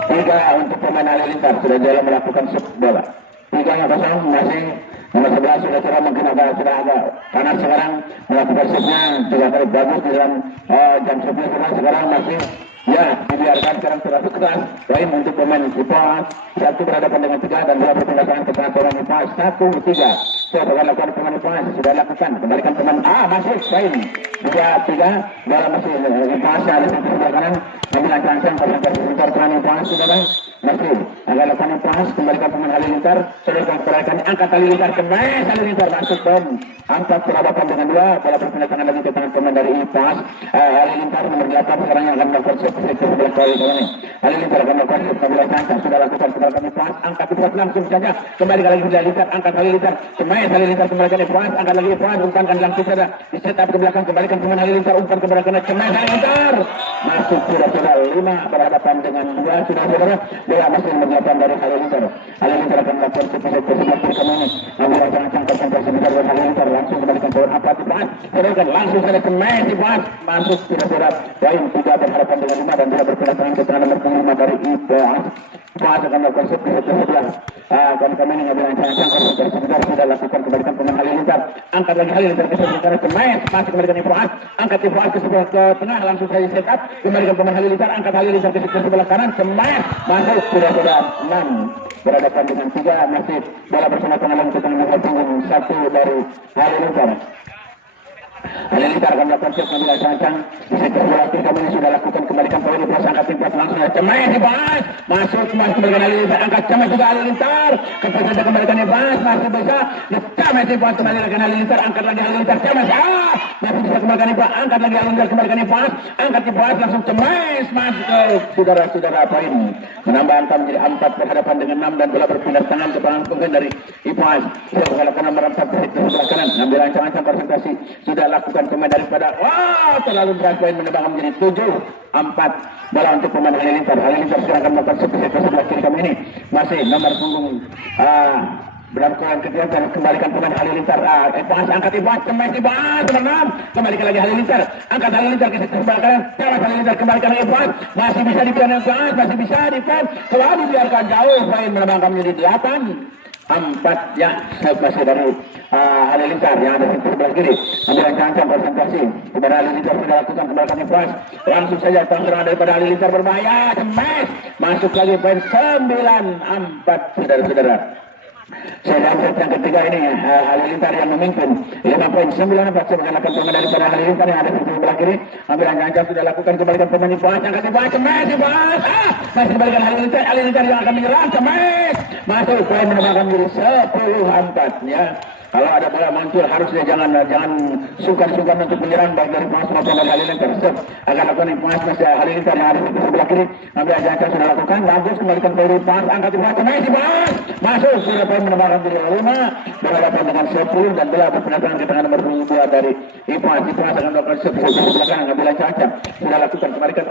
3 untuk pemain Halilintar sudah jalan melakukan set bola 3-0 masih nomor 11 sudah mungkin sudah agak panas sekarang melakukan setnya 3 kali bagus di dalam jam setnya sekarang masih Ya, dibiarkan sekarang terlalu keras. Poin untuk pemain IPA. Satu berhadapan dengan 3 dan 2 berpindah tangan ke tengah pemain IPA. 1-3. Coba lakukan pemain IPA. Sudah lakukan. Kembalikan pemain masuk poin. 2-3. Dalam masih IPA ada di sebelah kanan. Ambil ancang-ancang konsentrasi sebentar pemain IPA saudara. Masih agak lakukan IPA. Kembalikan pemain Halilintar. Saudara kembalikan angkat Halilintar kembali Halilintar masuk poin. Angkat perhadapan dengan 2. Bola berpindah tangan lagi ke tangan pemain dari IPA. Halilintar nomor 8 sekarang yang akan melakukan sebelah kali ini. Halilintar akan melakukan sebelah kanan. Sudah lakukan sebelah kami pas. Angkat IPA langsung saja. Kembali lagi Halilintar. Angkat Halilintar. Kembali Halilintar kembalikan IPA. Angkat lagi IPA. Umpankan langsung saja. Di setup ke belakang. Kembalikan pemain Halilintar. Umpan ke belakang. Kembali Halilintar. Masuk sudah 5 berhadapan dengan 2 sudah saudara. Bola masih menjatuhkan dari Halilintar. Halilintar akan melakukan sebelah kiri kami ini. Ambil ancang-ancang konsentrasi besar dari Halilintar. Langsung kembalikan poin apa IPA. Saudara langsung saja kembali IPA. Masuk sudah saudara. Poin 3 berhadapan dengan 5 dan 2 berpindah tangan ke tangan nomor 5 dari IPA. IPA akan melakukan sebelah. Kami ini ngambil ancang-ancang konsentrasi besar sudah lakukan kembalikan pemain Halilintar. Angkat lagi Halilintar ke sebelah kanan pemain. Masih kembalikan IPA. Angkat IPA ke sebelah ke tengah langsung saja set up. Kembalikan pemain Halilintar. Angkat Halilintar ke sebelah kanan pemain. Masuk sudah 6 berhadapan dengan 3 masih bola bersama tangan ke tangan nomor punggung 1 dari Halilintar. Halilintar akan melakukan set mengambil ancang-ancang di sektor bola kiri kami sudah lakukan kembalikan poin di plus angkat timpas langsung Cemai dibahas masuk kembalikan Halilintar angkat Cemai juga Halilintar kepada saja kembalikan dibahas masih bisa Cemai dibahas kembalikan Halilintar angkat lagi Halilintar Cemai masih bisa kembalikan dibahas angkat lagi Halilintar kembalikan dibahas angkat dibahas langsung Cemai masuk ke saudara-saudara poin menambah angka menjadi 4 berhadapan dengan 6 dan bola berpindah tangan ke belakang pemain dari IPAS saya berhadapan nomor 4 di sebelah kanan ngambil ancang-ancang konsentrasi sudah lakukan pemain daripada terlalu berat poin menambah menjadi 7-4 bola untuk pemain Halilintar. Halilintar sekarang akan melakukan sebelah kiri kami ini masih nomor punggung berangkulan ketiga dan kembalikan pemain Halilintar. Ibas angkat Ibas kembali Ibas menang kembalikan lagi Halilintar angkat Halilintar ke sebelah kanan cara Halilintar kembalikan lagi Ibas masih bisa dibiarkan masih bisa dibiarkan selalu dibiarkan jauh poin menambah menjadi 8-4 ya masih dari Halilintar yang ada di sebelah kiri ambil ancang-ancang konsentrasi kepada Halilintar sudah lakukan kembalikan Ibas langsung saja pengeran daripada Halilintar berbahaya cemas masuk lagi poin 9-4 saudara-saudara. Dalam set yang ketiga ini Halilintar yang memimpin 5 poin 9-4 mengalahkan pemain daripada Halilintar yang ada di sebelah kiri ambil ancang-ancang sudah lakukan kembalikan pemain Ibas angkat Ibas cemas Ibas masih kembalikan Halilintar yang akan menyerang cemas masuk poin menambahkan diri 10-4 ya. Kalau ada bola muncul harusnya jangan sungkan-sungkan untuk menyerang baik dari Puas maupun dari Halilintar. Akan lakukan Puas masih Halilintar yang ada di sebelah kiri. Ambil ancang sudah lakukan. Bagus kembalikan ke Puas. Angkat di Puas. Masuk sudah poin menambahkan diri 5. Berhadapan dengan 10 dan bola berpendatangan ke tangan nomor 2 dari Ipuas. Ipuas akan melakukan sebelah kanan. Ambil ancang sudah lakukan kembalikan.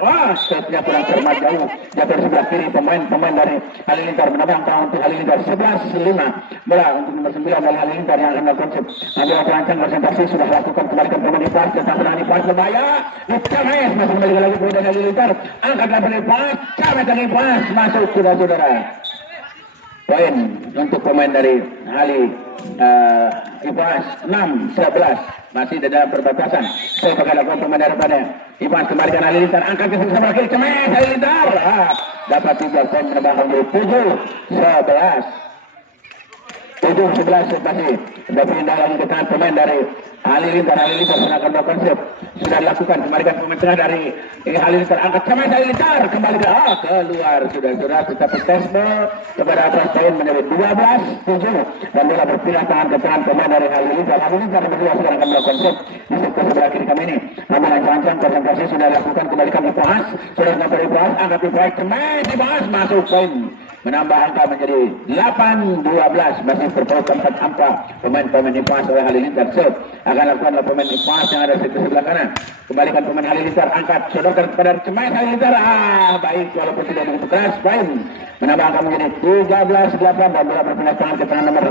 Setnya kurang cermat jauh. Jatuh di sebelah kiri pemain dari Halilintar menambahkan untuk Halilintar 11-5. Bola untuk nomor 9 dari Halilintar yang akan melakukan ambil perancang konsentrasi sudah lakukan kembalikan pemain Ipuas tentang penangan Ipuas berbahaya Cames masih kembali lagi kemudian Halilintar angkat lapan Ipuas Cames dan Ipuas masuk saudara-saudara poin untuk pemain dari Ipuas 6-11 masih dalam perbatasan saya bakal lakukan pemain daripada Ipuas kembalikan Halilintar angkat ke sebelah kiri Cames Halilintar dapat 3 poin menambahkan menjadi 7-11 7-11 masih ada pindah lagi ke tangan pemain dari Halilintar sudah akan melakukan sudah dilakukan kembalikan pemain tengah dari Halilintar angkat Cames Halilintar kembali ke keluar sudah tetapi testball kepada atas poin menjadi 12-7 dan bola berpindah tangan ke tangan pemain dari Halilintar berdua sekarang akan melakukan set di sektor sebelah kiri kami ini namun ancang-ancang konsentrasi sudah dilakukan kembalikan Ipuas sudah sampai Ipuas angkat Ipuas Cames Ipuas masuk poin menambah angka menjadi 8-12 masih berpaut 4 angka pemain Ipuas oleh Halilintar akan lakukan pemain Ipuas yang ada di sebelah kanan kembalikan pemain Halilintar angkat sodorkan kepada Cames Halilintar baik walaupun tidak begitu keras poin menambahkan menjadi 13-8 dan bola berpindah tangan ke tangan nomor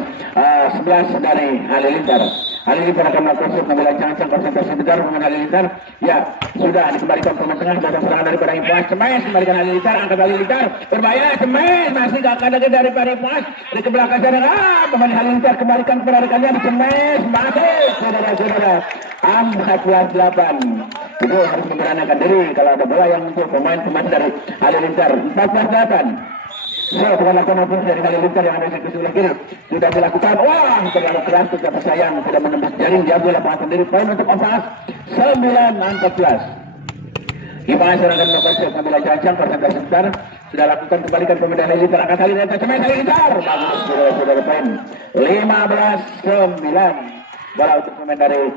11 dari Halilintar. Halilintar akan melakukan shoot mengambil ancang-ancang konsentrasi besar dengan Halilintar. Ya, sudah dikembalikan pemain tengah datang serangan daripada Ipuas. Cemes kembalikan Halilintar, angkat Halilintar berbahaya. Cemes masih gak akan lagi daripada Ipuas dari ke belakang sana. Pemain Halilintar kembalikan kepada rekannya. Cemes masih saudara-saudara 14-8. Itu harus memberanakan diri kalau ada bola yang untuk pemain-pemain dari Halilintar. 14-8. So, dengan lakukan operasi dari Halilintar yang ada di sebelah kiri sudah dilakukan. Wah, terlalu keras tidak sayang, tidak menembus jaring, diambil lapangan sendiri. Poin untuk Opas 9-14. Ipuas serangkan melakukan set mengambil ancang-ancang persentase besar. Sudah lakukan kembalikan pemain Halilintar, angkat Halilintar, Cemen Halilintar. Bagus, saudara-saudara, poin 15-9. Bola untuk pemain dari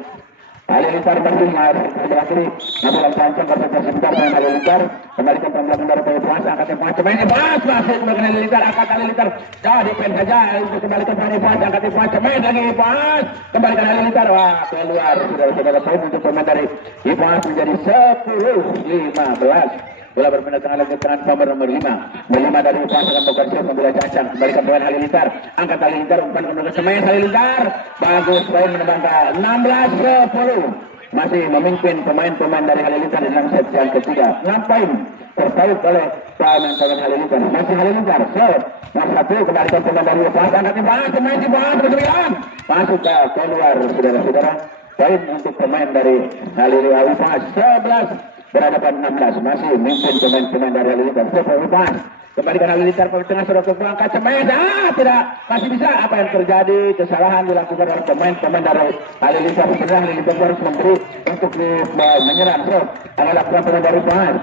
Halilintar masih sebelah kiri, ngambil ancang-ancang persentase besar dengan Halilintar. Kembalikan pembelakan dari Ipuas, angkat Ipuas, Cemen Ipuas masuk kembalikan Halilintar, angkat Halilintar. Jadi pen saja untuk kembalikan pemain Ipuas, angkat Ipuas, Cemen lagi Ipuas, kembalikan Halilintar. Wah, keluar saudara-saudara, poin untuk pemain dari Ipuas menjadi 10-15. Bola berpindah tengah lagi tangan pemain nomor 5. Nomor 5 dari Ipuas akan melakukan shoot mengambil ancang-ancang, kembalikan pemain Halilintar, angkat Halilintar, umpan kembali ke Cemen Halilintar. Bagus, poin menambahkan 16-10. Masih memimpin pemain-pemain dari Halilintar dalam set yang ketiga. 6 poin terpaut oleh pemain Halilintar. Masih Halilintar. So, nomor 1 kembalikan pemain dari Ipuas, angkat Ipuas, pemain Ipuas bersembilan. Masuk ke keluar saudara-saudara. Poin untuk pemain dari Halilintar. Ipuas 11 berhadapan 16. Masih memimpin pemain-pemain dari Halilintar. So, Ipuas kembalikan Halilintar ke tengah, sudah angkat Cemen. Tidak, masih bisa. Apa yang terjadi? Kesalahan dilakukan oleh pemain dari Halilintar. Sebenarnya Halilintar harus memberi untuk menyerang. So, akan lakukan pemain dari Ipuas.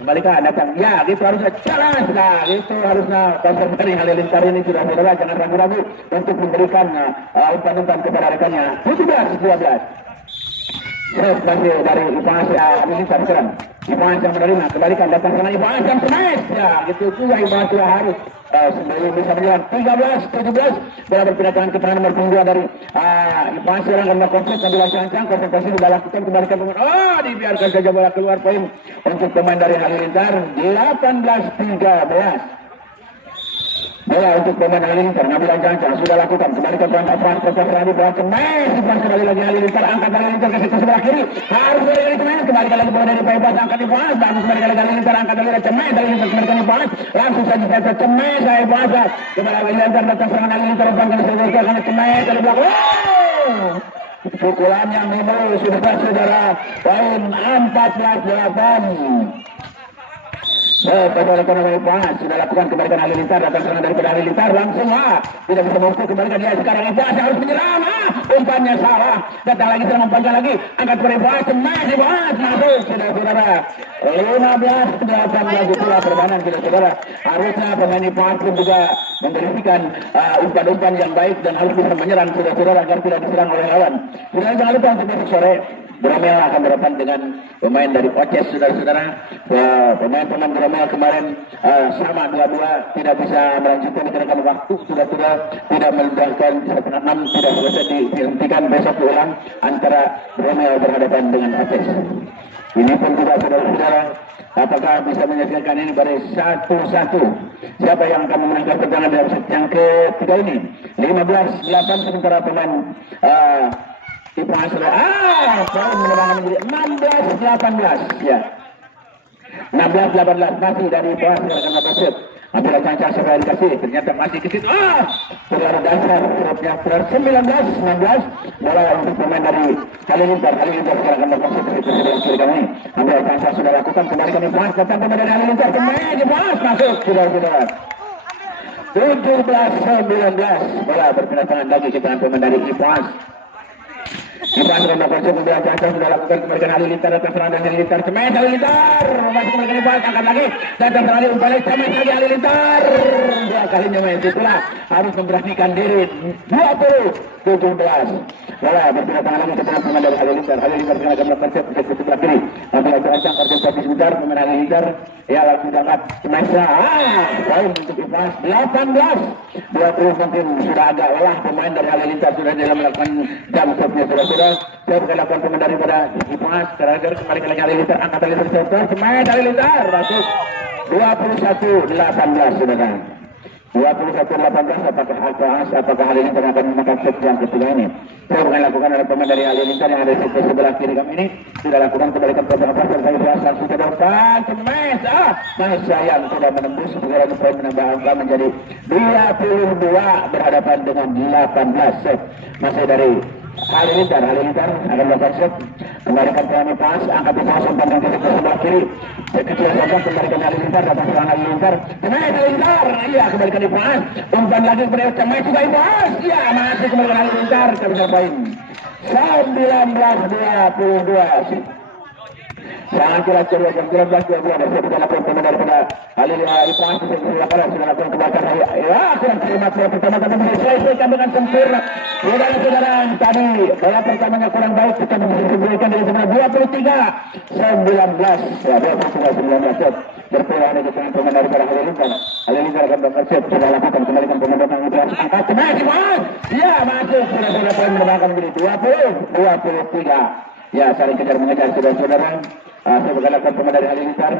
Kembalikan datang. Ya, gitu harusnya jalan. Nah, itu harusnya counter dari Halilintar ini sudah saudara, jangan ragu-ragu untuk memberikan umpan-umpan kepada rekannya. 17-12. Terus masih dari Ipuas Halilintar serang. Ipuas yang menerima, kembalikan datang sana Ipuas yang smash. Ya, gitu juga Ipuas sudah harus sebelum bisa menyerang. 13-17. Bola berpindah tangan ke tangan nomor 2 dari Ipuas serang karena konflik ambil ancang-ancang, konsentrasi sudah lakukan, kembalikan pemain. Oh, dibiarkan saja bola keluar, poin untuk pemain dari Halilintar 18-13. Bola untuk pemain Halilintar, ngambil ancang-ancang, sudah lakukan, kembalikan pemain Ipuas, percobaan di bawah Cemen. Ipuas kembali lagi Halilintar, angkat Halilintar ke situ sebelah kiri. Harus dari Cemen, kembalikan lagi bola dari Ipuas, angkat Ipuas, bagus kembalikan lagi Halilintar, angkat Halilintar, Cemen, Halilintar kembalikan Ipuas, langsung saja ke Cemen, saya Ipuas, kembali Halilintar datang serangan Halilintar, umpan ke sebelah karena Cemen dari belakang. Pukulan yang ini sudah saudara, poin 14-8. Pada ekonomi Ipuas sudah lakukan, kembalikan Halilintar, datang serangan daripada Halilintar, langsung tidak bisa mampu, kembalikan dia sekarang Ipuas harus menyerang. Umpannya salah, datang lagi, serang umpankan lagi, angkat ke Ipuas, Cemen Ipuas masuk saudara-saudara. 15-18 itulah permainan saudara. Harusnya pemain Ipuas pun juga memberikan umpan-umpan yang baik dan harus bisa menyerang saudara-saudara agar tidak diserang oleh lawan. Saudara jangan lupa untuk besok sore Gromel akan berhadapan dengan pemain dari Oces saudara-saudara. Pemain-pemain Gromel kemarin sama 2-2 tidak bisa melanjutkan dikarenakan waktu sudah tidak meludahkan 1-6 tidak selesai dihentikan, besok ulang antara Gromel berhadapan dengan Oces. Ini pun juga saudara-saudara, apakah bisa menyaksikan ini pada 1-1? Siapa yang akan memenangkan pertandingan dalam set yang ketiga ini? 15-8 sementara pemain Ipuas poin menambahkan menjadi 16-18. Ya, 16-18 masih dari Ipuas akan dapat. Ambil ancang-ancang segera dikasih, ternyata masih ke situ. Keluar dasar, serapnya 19-19. Bola untuk pemain dari Halilintar. Halilintar sekarang akan melakukan seperti kiri kami. Ambil ancang-ancang sudah lakukan, kembalikan Ipuas, datang pemain dari Halilintar. Pemain Ipuas masuk, sudah. 17-19. Bola berpindah tangan lagi ke tangan pemain dari Ipuas. Ipuas sudah melakukan sebuah ancang-ancang, sudah lakukan, kembalikan Halilintar, datang serang dari Halilintar. Cemen Halilintar masih kembalikan Ipuas, angkat lagi, datang serang umpan lagi, Cemen lagi Halilintar. Dua kalinya main itulah harus memberanikan diri. 20-17. Bola berpindah tangan lagi ke tangan pemain dari Halilintar. Halilintar akan melakukan set ke sebelah kiri. Ambil ancang-ancang, konsentrasi sebentar pemain Halilintar. Ya, langsung angkat Cemen. Poin untuk Ipuas 18-20. Mungkin sudah agak lelah pemain dari Halilintar sudah dalam melakukan jam setnya sudah. Saya bukan lakukan pemain daripada Ipuas. Terakhir kembali ke lagi Halilintar, angkat Halilintar, Cemen Halilintar masuk. 21-18 saudara. 21-18 apakah Halilintar akan memakan set yang ketiga ini? Coba yang lakukan oleh pemain dari Halilintar yang ada di sebelah kiri kami ini sudah lakukan kembalikan potongan pasar dari belakang sudah depan cemes masih sayang sudah menembus segera poin menambah angka menjadi 22 berhadapan dengan 18 set masih dari Halilintar akan melakukan set kembalikan kami pas angkat di bawah umpan yang ke sebelah kiri kecil saja kembalikan Halilintar datang serangan Halilintar Halilintar iya kembalikan di pas umpan lagi kepada Cemes juga di pas iya masih kembalikan Halilintar kebenar poin 19-22 sangat jelas ceria jam 13.22 dan saya tidak lakukan pemain daripada Halilintar Ipan sudah lakukan kebakaran ya kurang terima pertama kami selesaikan dengan sempurna saudara tadi bola pertamanya kurang baik kita memberikan dari sebelah 23-19 ya 23-19 berpeluang di depan pemain daripada Halilintar akan berset sudah lakukan kembalikan pemain datang Ipan angkat kembali mas ya masuk sudah poin menambahkan menjadi 20-23 ya saling kejar mengejar saudara-saudara saya berkatakan pemain dari Halilintar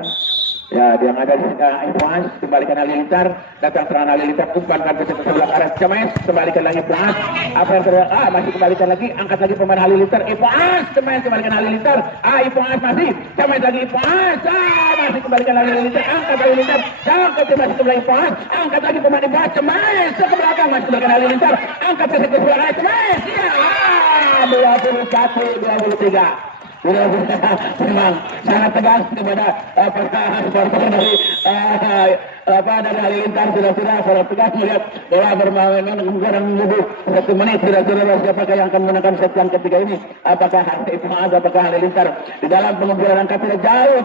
ya dia ada di Ipuas kembalikan Halilintar datang serangan Halilintar umpan ke sebelah arah Cemes kembalikan lagi Ipuas apa yang terjadi masih kembalikan lagi angkat lagi pemain Halilintar Ipuas Cemes kembalikan Halilintar Ipuas masih Cemes lagi Ipuas masih kembalikan Halilintar angkat Halilintar angkat masih sebelah Ipuas angkat lagi pemain Ipuas Cemes ke belakang masih kembalikan Halilintar angkat ke sebelah arah Cemes ya 21-23 memang sangat tegas kepada supporter dari dari Halilintar sudah sangat tegas melihat bola bermain kurang lebih 1 menit sudah siapakah yang akan menangkan set yang ketiga ini apakah Ipuas apakah Halilintar di dalam pengumpulan angka tidak jauh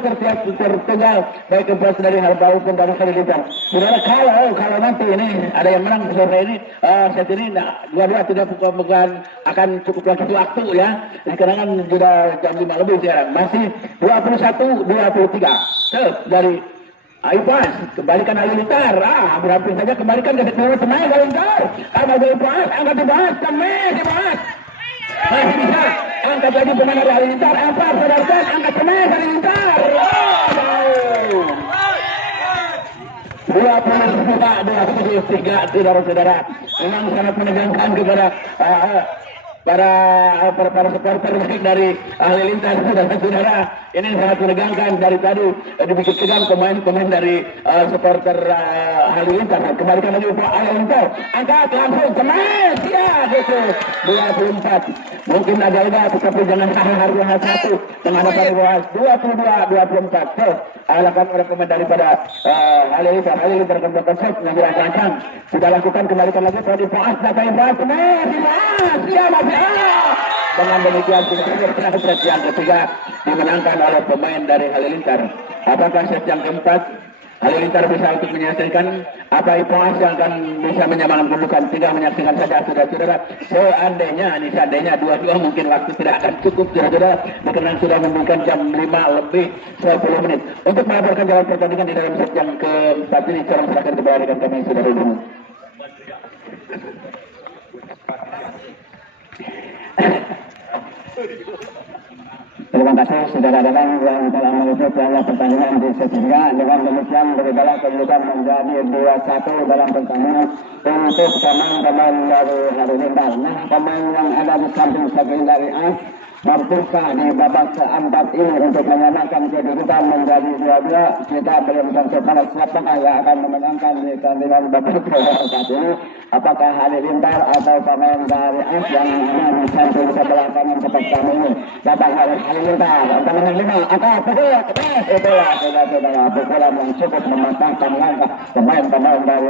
tertinggal baik kepas dari Halilintar pun dari Halilintar saudara kalau nanti ini ada yang menang sore ini set ini dua-dua tidak bukan akan cukup lagi waktu ya karena kan sudah jam 5 lebih sekarang masih 21-23 dari Ipuas kembalikan Halilintar hampir saja kembalikan ke seluruh pemain Halilintar dari Ipuas angkat dibahas Ipuas masih bisa angkat lagi pemain dari Halilintar apa saudara angkat pemain Halilintar 23 saudara-saudara memang sangat menegangkan kepada para supporter dari Halilintar saudara ini sangat menegangkan dari tadi dibikin tegang pemain dari supporter Halilintar kembalikan lagi Halilintar angkat langsung Cemes ya gitu 24 mungkin agak tetapi jangan harga satu menghadapan bawah 22-24 so alakan oleh pemain daripada Halilintar kembali set yang dirancang sudah lakukan kembalikan lagi pada Ipuas datang Ipuas ya masih dengan demikian set yang ketiga dimenangkan oleh pemain dari Halilintar apakah set yang keempat Halilintar bisa untuk menyelesaikan apa Ipuas yang akan bisa menyamakan kedudukan tinggal menyaksikan saja saudara-saudara seandainya dua-dua mungkin waktu tidak akan cukup saudara-saudara karena sudah memberikan jam 5 lebih 10 menit untuk melaporkan jalan pertandingan di dalam set yang keempat ini sekarang silakan kepada rekan kami saudara dulu. Terima kasih saudara-saudara yang telah melihat dalam pertandingan di setiga dengan demikian berbeda kedudukan menjadi 2-1 dalam pertandingan untuk pemain dari Halilintar. Nah pemain yang ada di samping dari A mampukah di babak keempat ini untuk menyamakan kedudukan menjadi 2-2 kita belum tentu pada siapakah yang akan memenangkan di pertandingan babak keempat ini apakah Halilintar atau pemain dari AS yang ada di samping sebelah kanan seperti kami ini datang dari Halilintar pemain 5 atau itulah saudara-saudara pukulan yang cukup mematangkan langkah pemain-pemain dari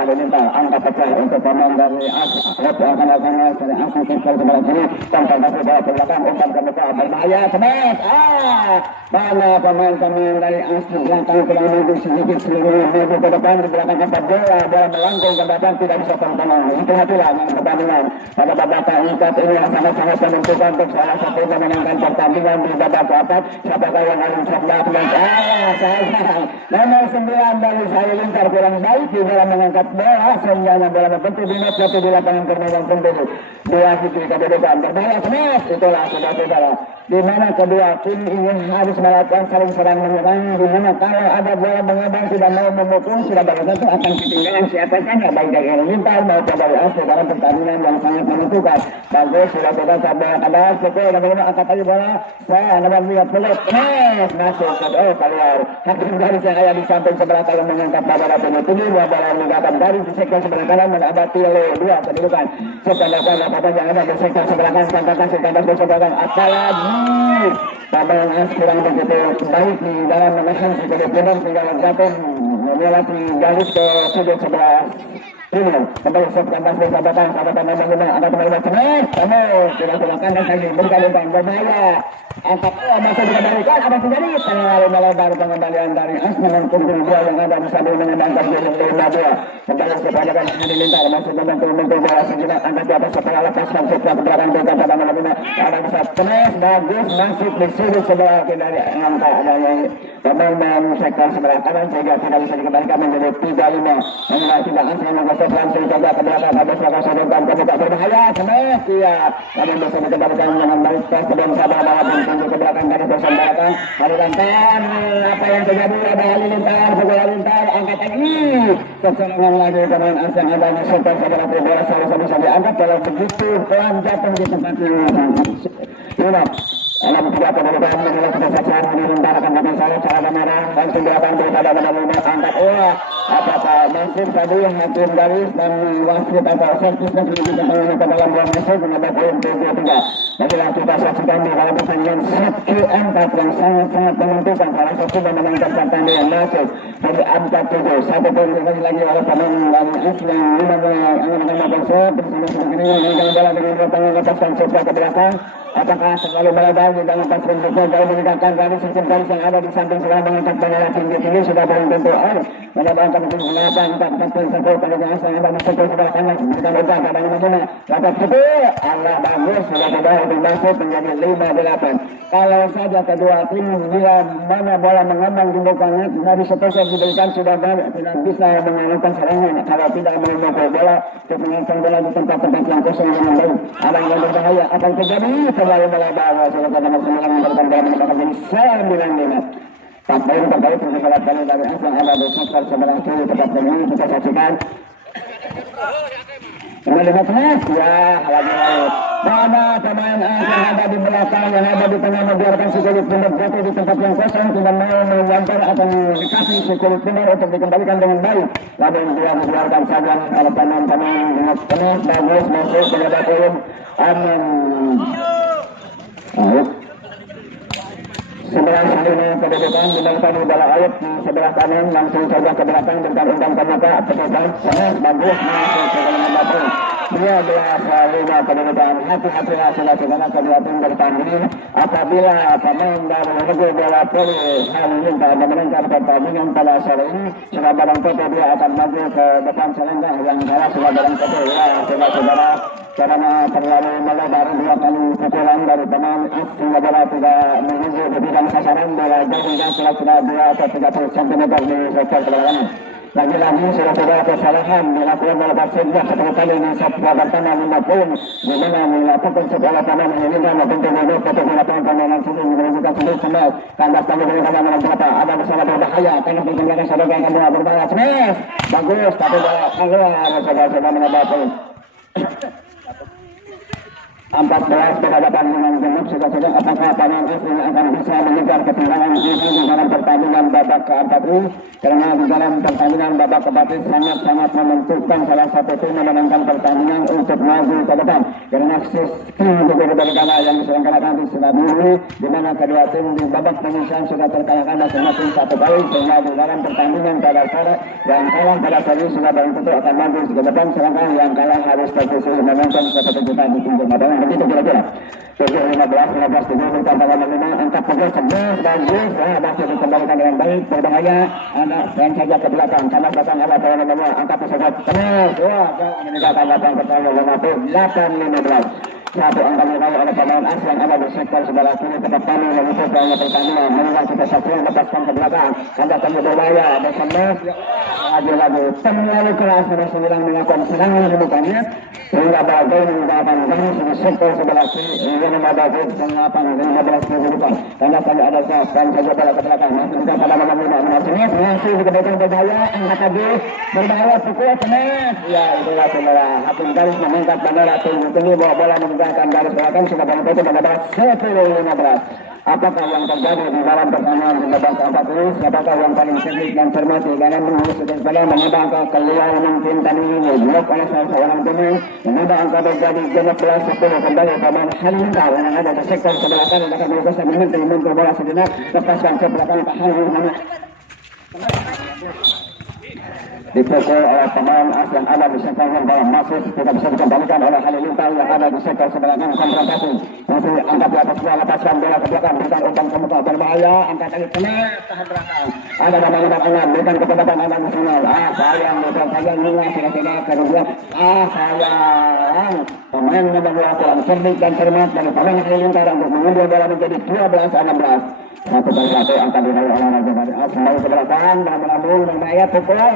Halilintar angka pecah untuk pemain dari AS akan dari AS mungkin sebelah sini tanpa bola belakang umpan ke muka berbahaya Cemes mana pemain-pemain dari AS belakang sedang menunggu sedikit maju ke depan di belakang tempat bola melangkung ke depan tidak bisa tertolong itulah yang pertandingan pada babak keempat ini yang sangat-sangat menentukan untuk salah satu memenangkan pertandingan di babak keempat siapakah yang akan sebelah sayang nomor 9 dari Halilintar kurang baik di dalam mengangkat bola sehingga bola berbentuk di net satu di lapangan permainan penduduk dua sisi kedudukan berbahaya Cemes itulah saudara-saudara, di mana kedua tim ini harus melakukan saling serang menyerang, di mana kalau ada bola mengambang tidak mau memukul, sudah barang tentu akan ketinggalan siapa saja, baik dari Halilintar maupun dari Asli dalam pertandingan yang sangat menentukan. Bagus, saudara-saudara, bola kadas, pukul, bagaimana angkat lagi bola, saya nomor 30, masuk, keluar. Hakim garis yang ada di samping sebelah kanan mengangkat pada penutup ini, bola meninggalkan garis di sektor sebelah kanan menabati oleh dua kedudukan. Setelah yang ada di sektor sebelah kanan, katakan sekandas berseberangan, apalagi Taman As kurang begitu baik di dalam menahan sebagai benar sehingga jatuh melewati garis ke sudut sebelah ini. Kembali sekandas bersahabatan, sahabatan memang ada teman-teman semangat, kamu sudah silakan dan kami berikan umpan berbahaya. Angkat masih dikembalikan, apa terjadi? Terlalu melebar pengembalian dari As menangkap dua yang ada sambil mengembangkan diri 5-2. Kembali kepada Halilintar masih membantu bola sejenak angkat di atas setelah lepaskan setelah belakang dekat pada malam ini ada besar tenis bagus masuk di sudut sebelah kiri dari angka adanya pemain sektor sebelah kanan sehingga tidak bisa dikembalikan menjadi 3-5. Menilai tidak yang menggosok langsung saja ke belakang ada serangan sedepan terbuka berbahaya tenis siap namun bisa dikembalikan dengan baik sebelum sabar walaupun tunjuk ke belakang dari bersambarakan Halilintar apa yang terjadi ada Halilintar bola Halilintar angkat lagi keserangan lagi pemain As yang ada di sektor sebelah kiri bola bisa diangkat kalau begitu pelan jatuh di tempat ini. Dalam tiga kemudian menilai kesesatan Halilintar akan bagi saya cara merah langsung diakan pada benar-benar angkat apakah masih tadi hakim garis dan wasit atau servis yang dilakukan ke dalam ruang masuk menambah poin 23. Baiklah kita saksikan di dalam pertandingan 1-4 yang sangat menentukan salah satu yang menangkan pertandingan masuk dari angka 7 satu poin lagi oleh pemain dari As yang menangkan konsep bersama ini yang bola dengan bertanggung lepaskan sebelah ke belakang. Apakah terlalu melebar di dalam pas bentuknya jauh meningkatkan garis sistem garis yang ada di samping sebelah mengangkat bola tinggi sudah belum tentu menambahkan peningkatan 4-1 pada As yang ada di sektor sebelah kanan kita lebar pada mana dapat itu Allah bagus sudah lebih masuk menjadi 5-8. Kalau saja kedua tim bila mana bola mengambang di bukanya dari setelah diberikan sudah tidak bisa mengalahkan serangan kalau tidak memukul bola untuk mengalahkan bola di tempat-tempat yang kosong yang baik ada yang berbahaya akan terjadi terlalu melebar selesai nomor 9 memberikan bola menambahkan jadi 9-5. Sampai terkait dengan kali dari As yang ada di sektor sebelah kiri tempat ini kita saksikan melihat Mas ya lagi mana pemain As yang ada di belakang yang ada di tengah membiarkan si kulit benar jatuh di tempat yang kosong tidak mau melempar atau dikasih si kulit benar untuk dikembalikan dengan baik lalu dia membiarkan saja oleh pemain-pemain dengan penuh bagus masuk kepada poin aman. Sebelah sini kedudukan dilakukan di dalam ayat di sebelah kanan langsung saja ke belakang dengan undang mata tetepan sangat bagus masuk ke dalam belakang 12-5 kedudukan hati-hatilah saudara-saudara kedua tim bertanding apabila pemain dari negeri bola voli Halilintar memenangkan pertandingan pada sore ini sudah barang tentu dia akan maju ke depan selenggang yang kalah sudah barang tentu ya saudara-saudara karena terlalu melebar dua kali pukulan dari pemain As sehingga bola tidak menuju di bidang sasaran bola jauhnya sudah 2 atau 30 cm di sektor sebelah kanan. Lagi-lagi sudah kesalahan dilakukan oleh Persija 10 kali di sebuah pertama 5 poin di mana melakukan sebuah pemain ini dan tentu menurut untuk melakukan pemain sini menunjukkan sendiri semua kandas tanggung dengan pemain berapa ada masalah berbahaya tengah pertandingan saudara yang kedua berbahaya smash bagus tapi bola keluar saudara-saudara menambah poin 14 berhadapan dengan genap sudah apakah pemain As ini akan bisa mengejar ketinggalan ini di dalam pertandingan babak keempat ini karena di dalam pertandingan babak keempat ini sangat menentukan salah satu tim memenangkan pertandingan untuk maju ke depan karena sistem berbeda yang diselenggarakan di Surabaya di mana kedua tim di babak penyisihan sudah terkalahkan masing-masing 1 kali sehingga di dalam pertandingan pada sore yang kalah pada sore sudah barang tentu akan maju ke depan sedangkan yang kalah harus terpisah memenangkan keputusan di tim bermain begitu kira-kira 15 kita pada menerima angkat pukul 11 bagus masih dikembalikan dengan baik berbahaya anak dan saja ke belakang sama datang ada pada nomor angkat pesawat terus meninggalkan datang ke tahun 8-15 satu angka diraih oleh pemain As yang ada di sektor sebelah kiri tempat kami menutup pertandingan menilai kita satu lepaskan ke belakang ada temu berbahaya ada 11 lagi terlalu keras Rasulullah mengakukan serangan bukannya hingga bagai menggunakan kami sudah sektor sebelah kiri hingga membagai pengapan 15 ke depan karena saja ada dan saja bola ke belakang masih juga pada malam ini masih kebaikan berbahaya angkat lagi berbahaya pukul tenet ya itulah saudara hakim garis mengangkat bandara tinggi bola menggunakan garis belakang sudah banyak itu pada 10-15. Apakah yang terjadi di dalam persamaan di babak keempat ini? Siapakah yang paling cerdik dan cermat di dalam mengurus pada mengubah keluar mungkin tadi ini blok oleh salah seorang pemain mengubah angka terjadi 15-10 kembali pemain Halilintar yang ada di sektor sebelah kanan akan berusaha menyentuh bola sejenak lepaskan ke belakang Pak Halilintar dipukul oleh pemain yang ada di sektor yang bawah masih tidak bisa dikembalikan oleh Halilintar yang ada di sektor sebelah kanan konfrontasi masih angkat di atas bola lepaskan bola ke belakang berikan umpan ke muka berbahaya angkat lagi kena tahan belakang ada nama-nama Anam berikan kepada Anam nasional sayang bukan saja nilai sudah kemudian sayang pemain nomor 2 kurang cerdik dan cermat dari pemain Halilintar untuk mengundur bola menjadi 12-16 satu kali satu angka diraih oleh Raja Bari kembali ke belakang dan melambung berbahaya pukul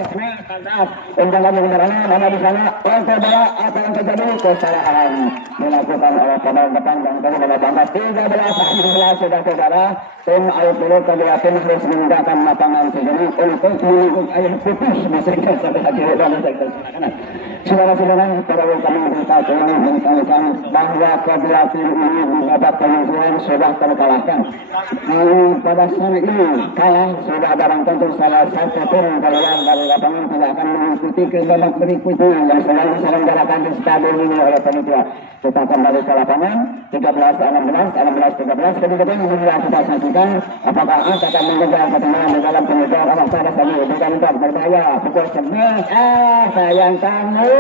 tangkap umpan lagi kendaraan mana di sana untuk bola apa yang terjadi kesalahan dilakukan oleh pemain depan dan tadi bola tangkap 13-16 sudah saudara tim air dulu kedua tim harus meninggalkan lapangan segini untuk mengikut air putus masyarakat sebelah kiri dan sektor kanan saudara-saudara pada kami beritahukan bahwa kedua tim ini di babak penyisihan sudah terkalahkan pada saat ini kalah sudah barang tentu salah satu tim keluar dari lapangan tidak akan mengikuti ke babak berikutnya yang sedang diselenggarakan di stadion ini oleh panitia kita kembali ke lapangan 13-16 kemudian kita saksikan apakah akan mengejar ketenangan di dalam pengejar orang pada saat ini bukan berbahaya pukul 11 sayang kamu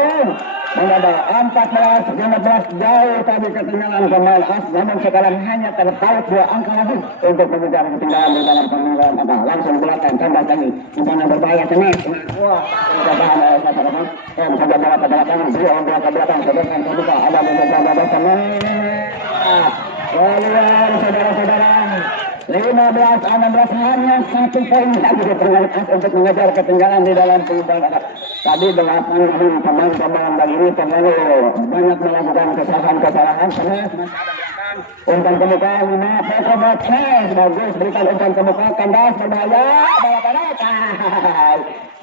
mendadak 14-15 jauh tadi ketinggalan pemain as namun sekarang hanya terpaut 2 angka lagi untuk mengejar ketinggalan di dalam pengejar langsung belakang tambah lagi umpan yang berbahaya tenis wah cobaan oleh sasaran saja bola ke belakang bola ke belakang sedangkan terbuka ada mengejar tenis keluar saudara-saudara 15-16 hanya 1 poin lagi diperlukan untuk mengejar ketinggalan di dalam pengejar tadi 8 pemain dari ini terlalu banyak melakukan kesalahan tenis umpan ke muka 5 bagus berikan umpan ke muka kandas berbahaya bola pada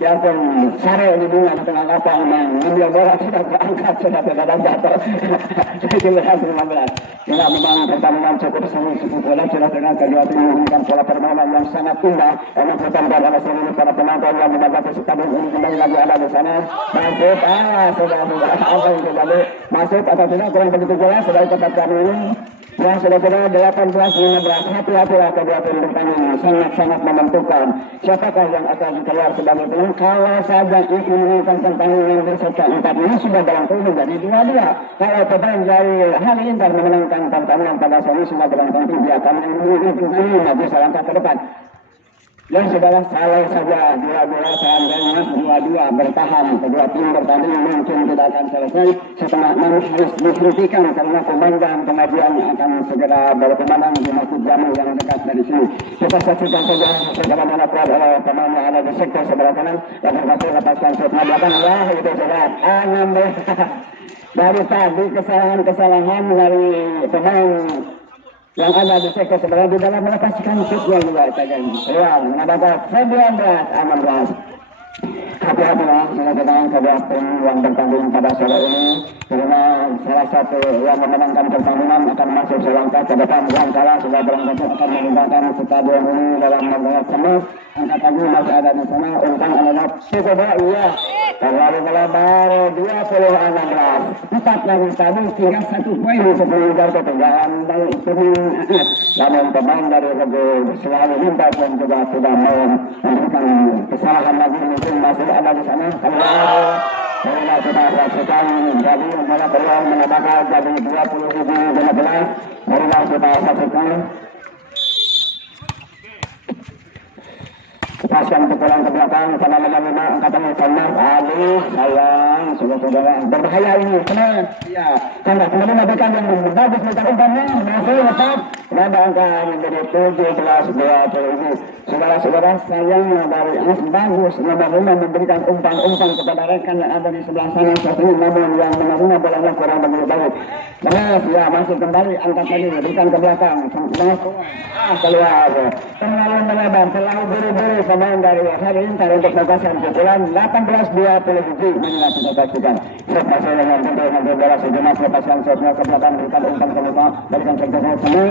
ya pun sare di bunga di tengah lapangan mengambil bola sudah berangkat sudah jatuh 17-15 ya memang pertandingan cukup sengit cukup bola sudah dengan kedua tim menggunakan pola permainan yang sangat indah memang pertandingan oleh seluruh para penonton yang mendapat stadion ini kembali lagi ada di sana masuk sudah apa yang terjadi masuk atau tidak kurang begitu jelas sudah tetap kami ini ya sudah 18-15 hati-hatilah kedua tim bertanding sangat-sangat menentukan siapakah yang akan keluar sebagai pemenang kalau saja itu menunjukkan pertandingan berserta 4 ini sudah dalam poin menjadi 2-2 kalau pemain dari Halilintar memenangkan pertandingan pada saat ini sudah dalam poin dia akan menunjukkan maju selangkah ke depan yang saudara kalau saja 2-2 seandainya 2-2 bertahan kedua tim bertanding mungkin tidak akan selesai setelah harus dihentikan karena komandan pengajian akan segera berkomandan di Masjid Jamu yang dekat dari sini kita saksikan saja bagaimana kuat oleh pemain yang ada di sektor sebelah kanan yang berhasil lepaskan setelah belakang itu saudara 16 dari tadi kesalahan dari pemain yang ada di sektor sebelah di dalam melepaskan shootnya juga saja Real menambahkan 19-16 hati-hatilah silakan kedua tim yang bertanding pada sore ini karena salah satu yang memenangkan pertandingan akan masuk selangkah ke depan yang kalah sudah berangkat akan meninggalkan stadion ini dalam membayar semua angkat lagi masih ada di sana umpan adalah cukup iya terlalu melebar 20-16 4 lagi tadi tinggal 1 poin untuk mengejar ketinggalan dari tim namun pemain dari Regu selalu minta dan juga sudah memberikan kesalahan lagi mungkin masih ada di sana Marilah kita saksikan jadi bola keluar menambahkan jadi 27-15 marilah kita saksikan lepaskan pukulan ke belakang pada nomor 5 angkatan Salman Ali sayang saudara-saudara berbahaya ini tenang ya tanda kembali memberikan yang bagus mencari umpannya masih lepas pada angka menjadi 17-20 ini saudara-saudara sayang dari Anas bagus nomor 5 memberikan umpan-umpan kepada rekan yang ada di sebelah sana satunya namun yang menerima bolanya kurang begitu baik ya masih kembali angkat lagi berikan ke belakang keluar terlalu melebar terlalu buru-buru pemain dari hari Inter untuk melepaskan pukulan 18-27 inilah kita saksikan set masih dengan tentu bola sejenak lepaskan setnya ke belakang berikan umpan ke belakang berikan sejenak semua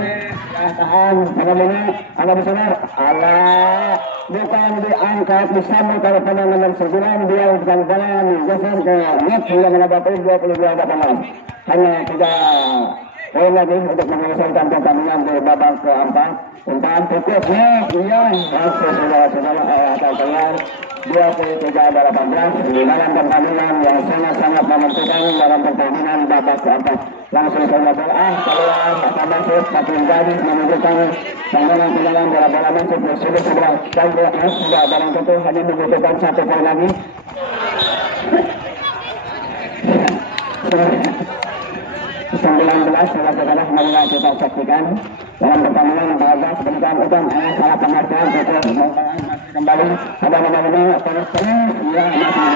tahan bagaimana anda bisa Allah bukan diangkat disambut oleh pemain nomor 9 dia bukan jalan geser ke net hingga mendapat 22-18 hanya tidak poin lagi untuk menyelesaikan pertandingan di babak keempat umpan cukup iya masih saudara-saudara atau keluar 23-18 di dalam pertandingan yang sangat-sangat menentukan dalam pertandingan babak keempat langsung saudara keluar akan masuk makin jadi menunjukkan tangan ke dalam bola-bola masuk sudah barang tentu hanya membutuhkan 1 poin lagi 19 saudara-saudara marilah kita saksikan dalam pertandingan babak sebentar utang salah pengertian kembali pada nomor-nomor terus ya masih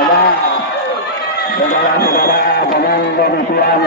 saudara-saudara dengan demikian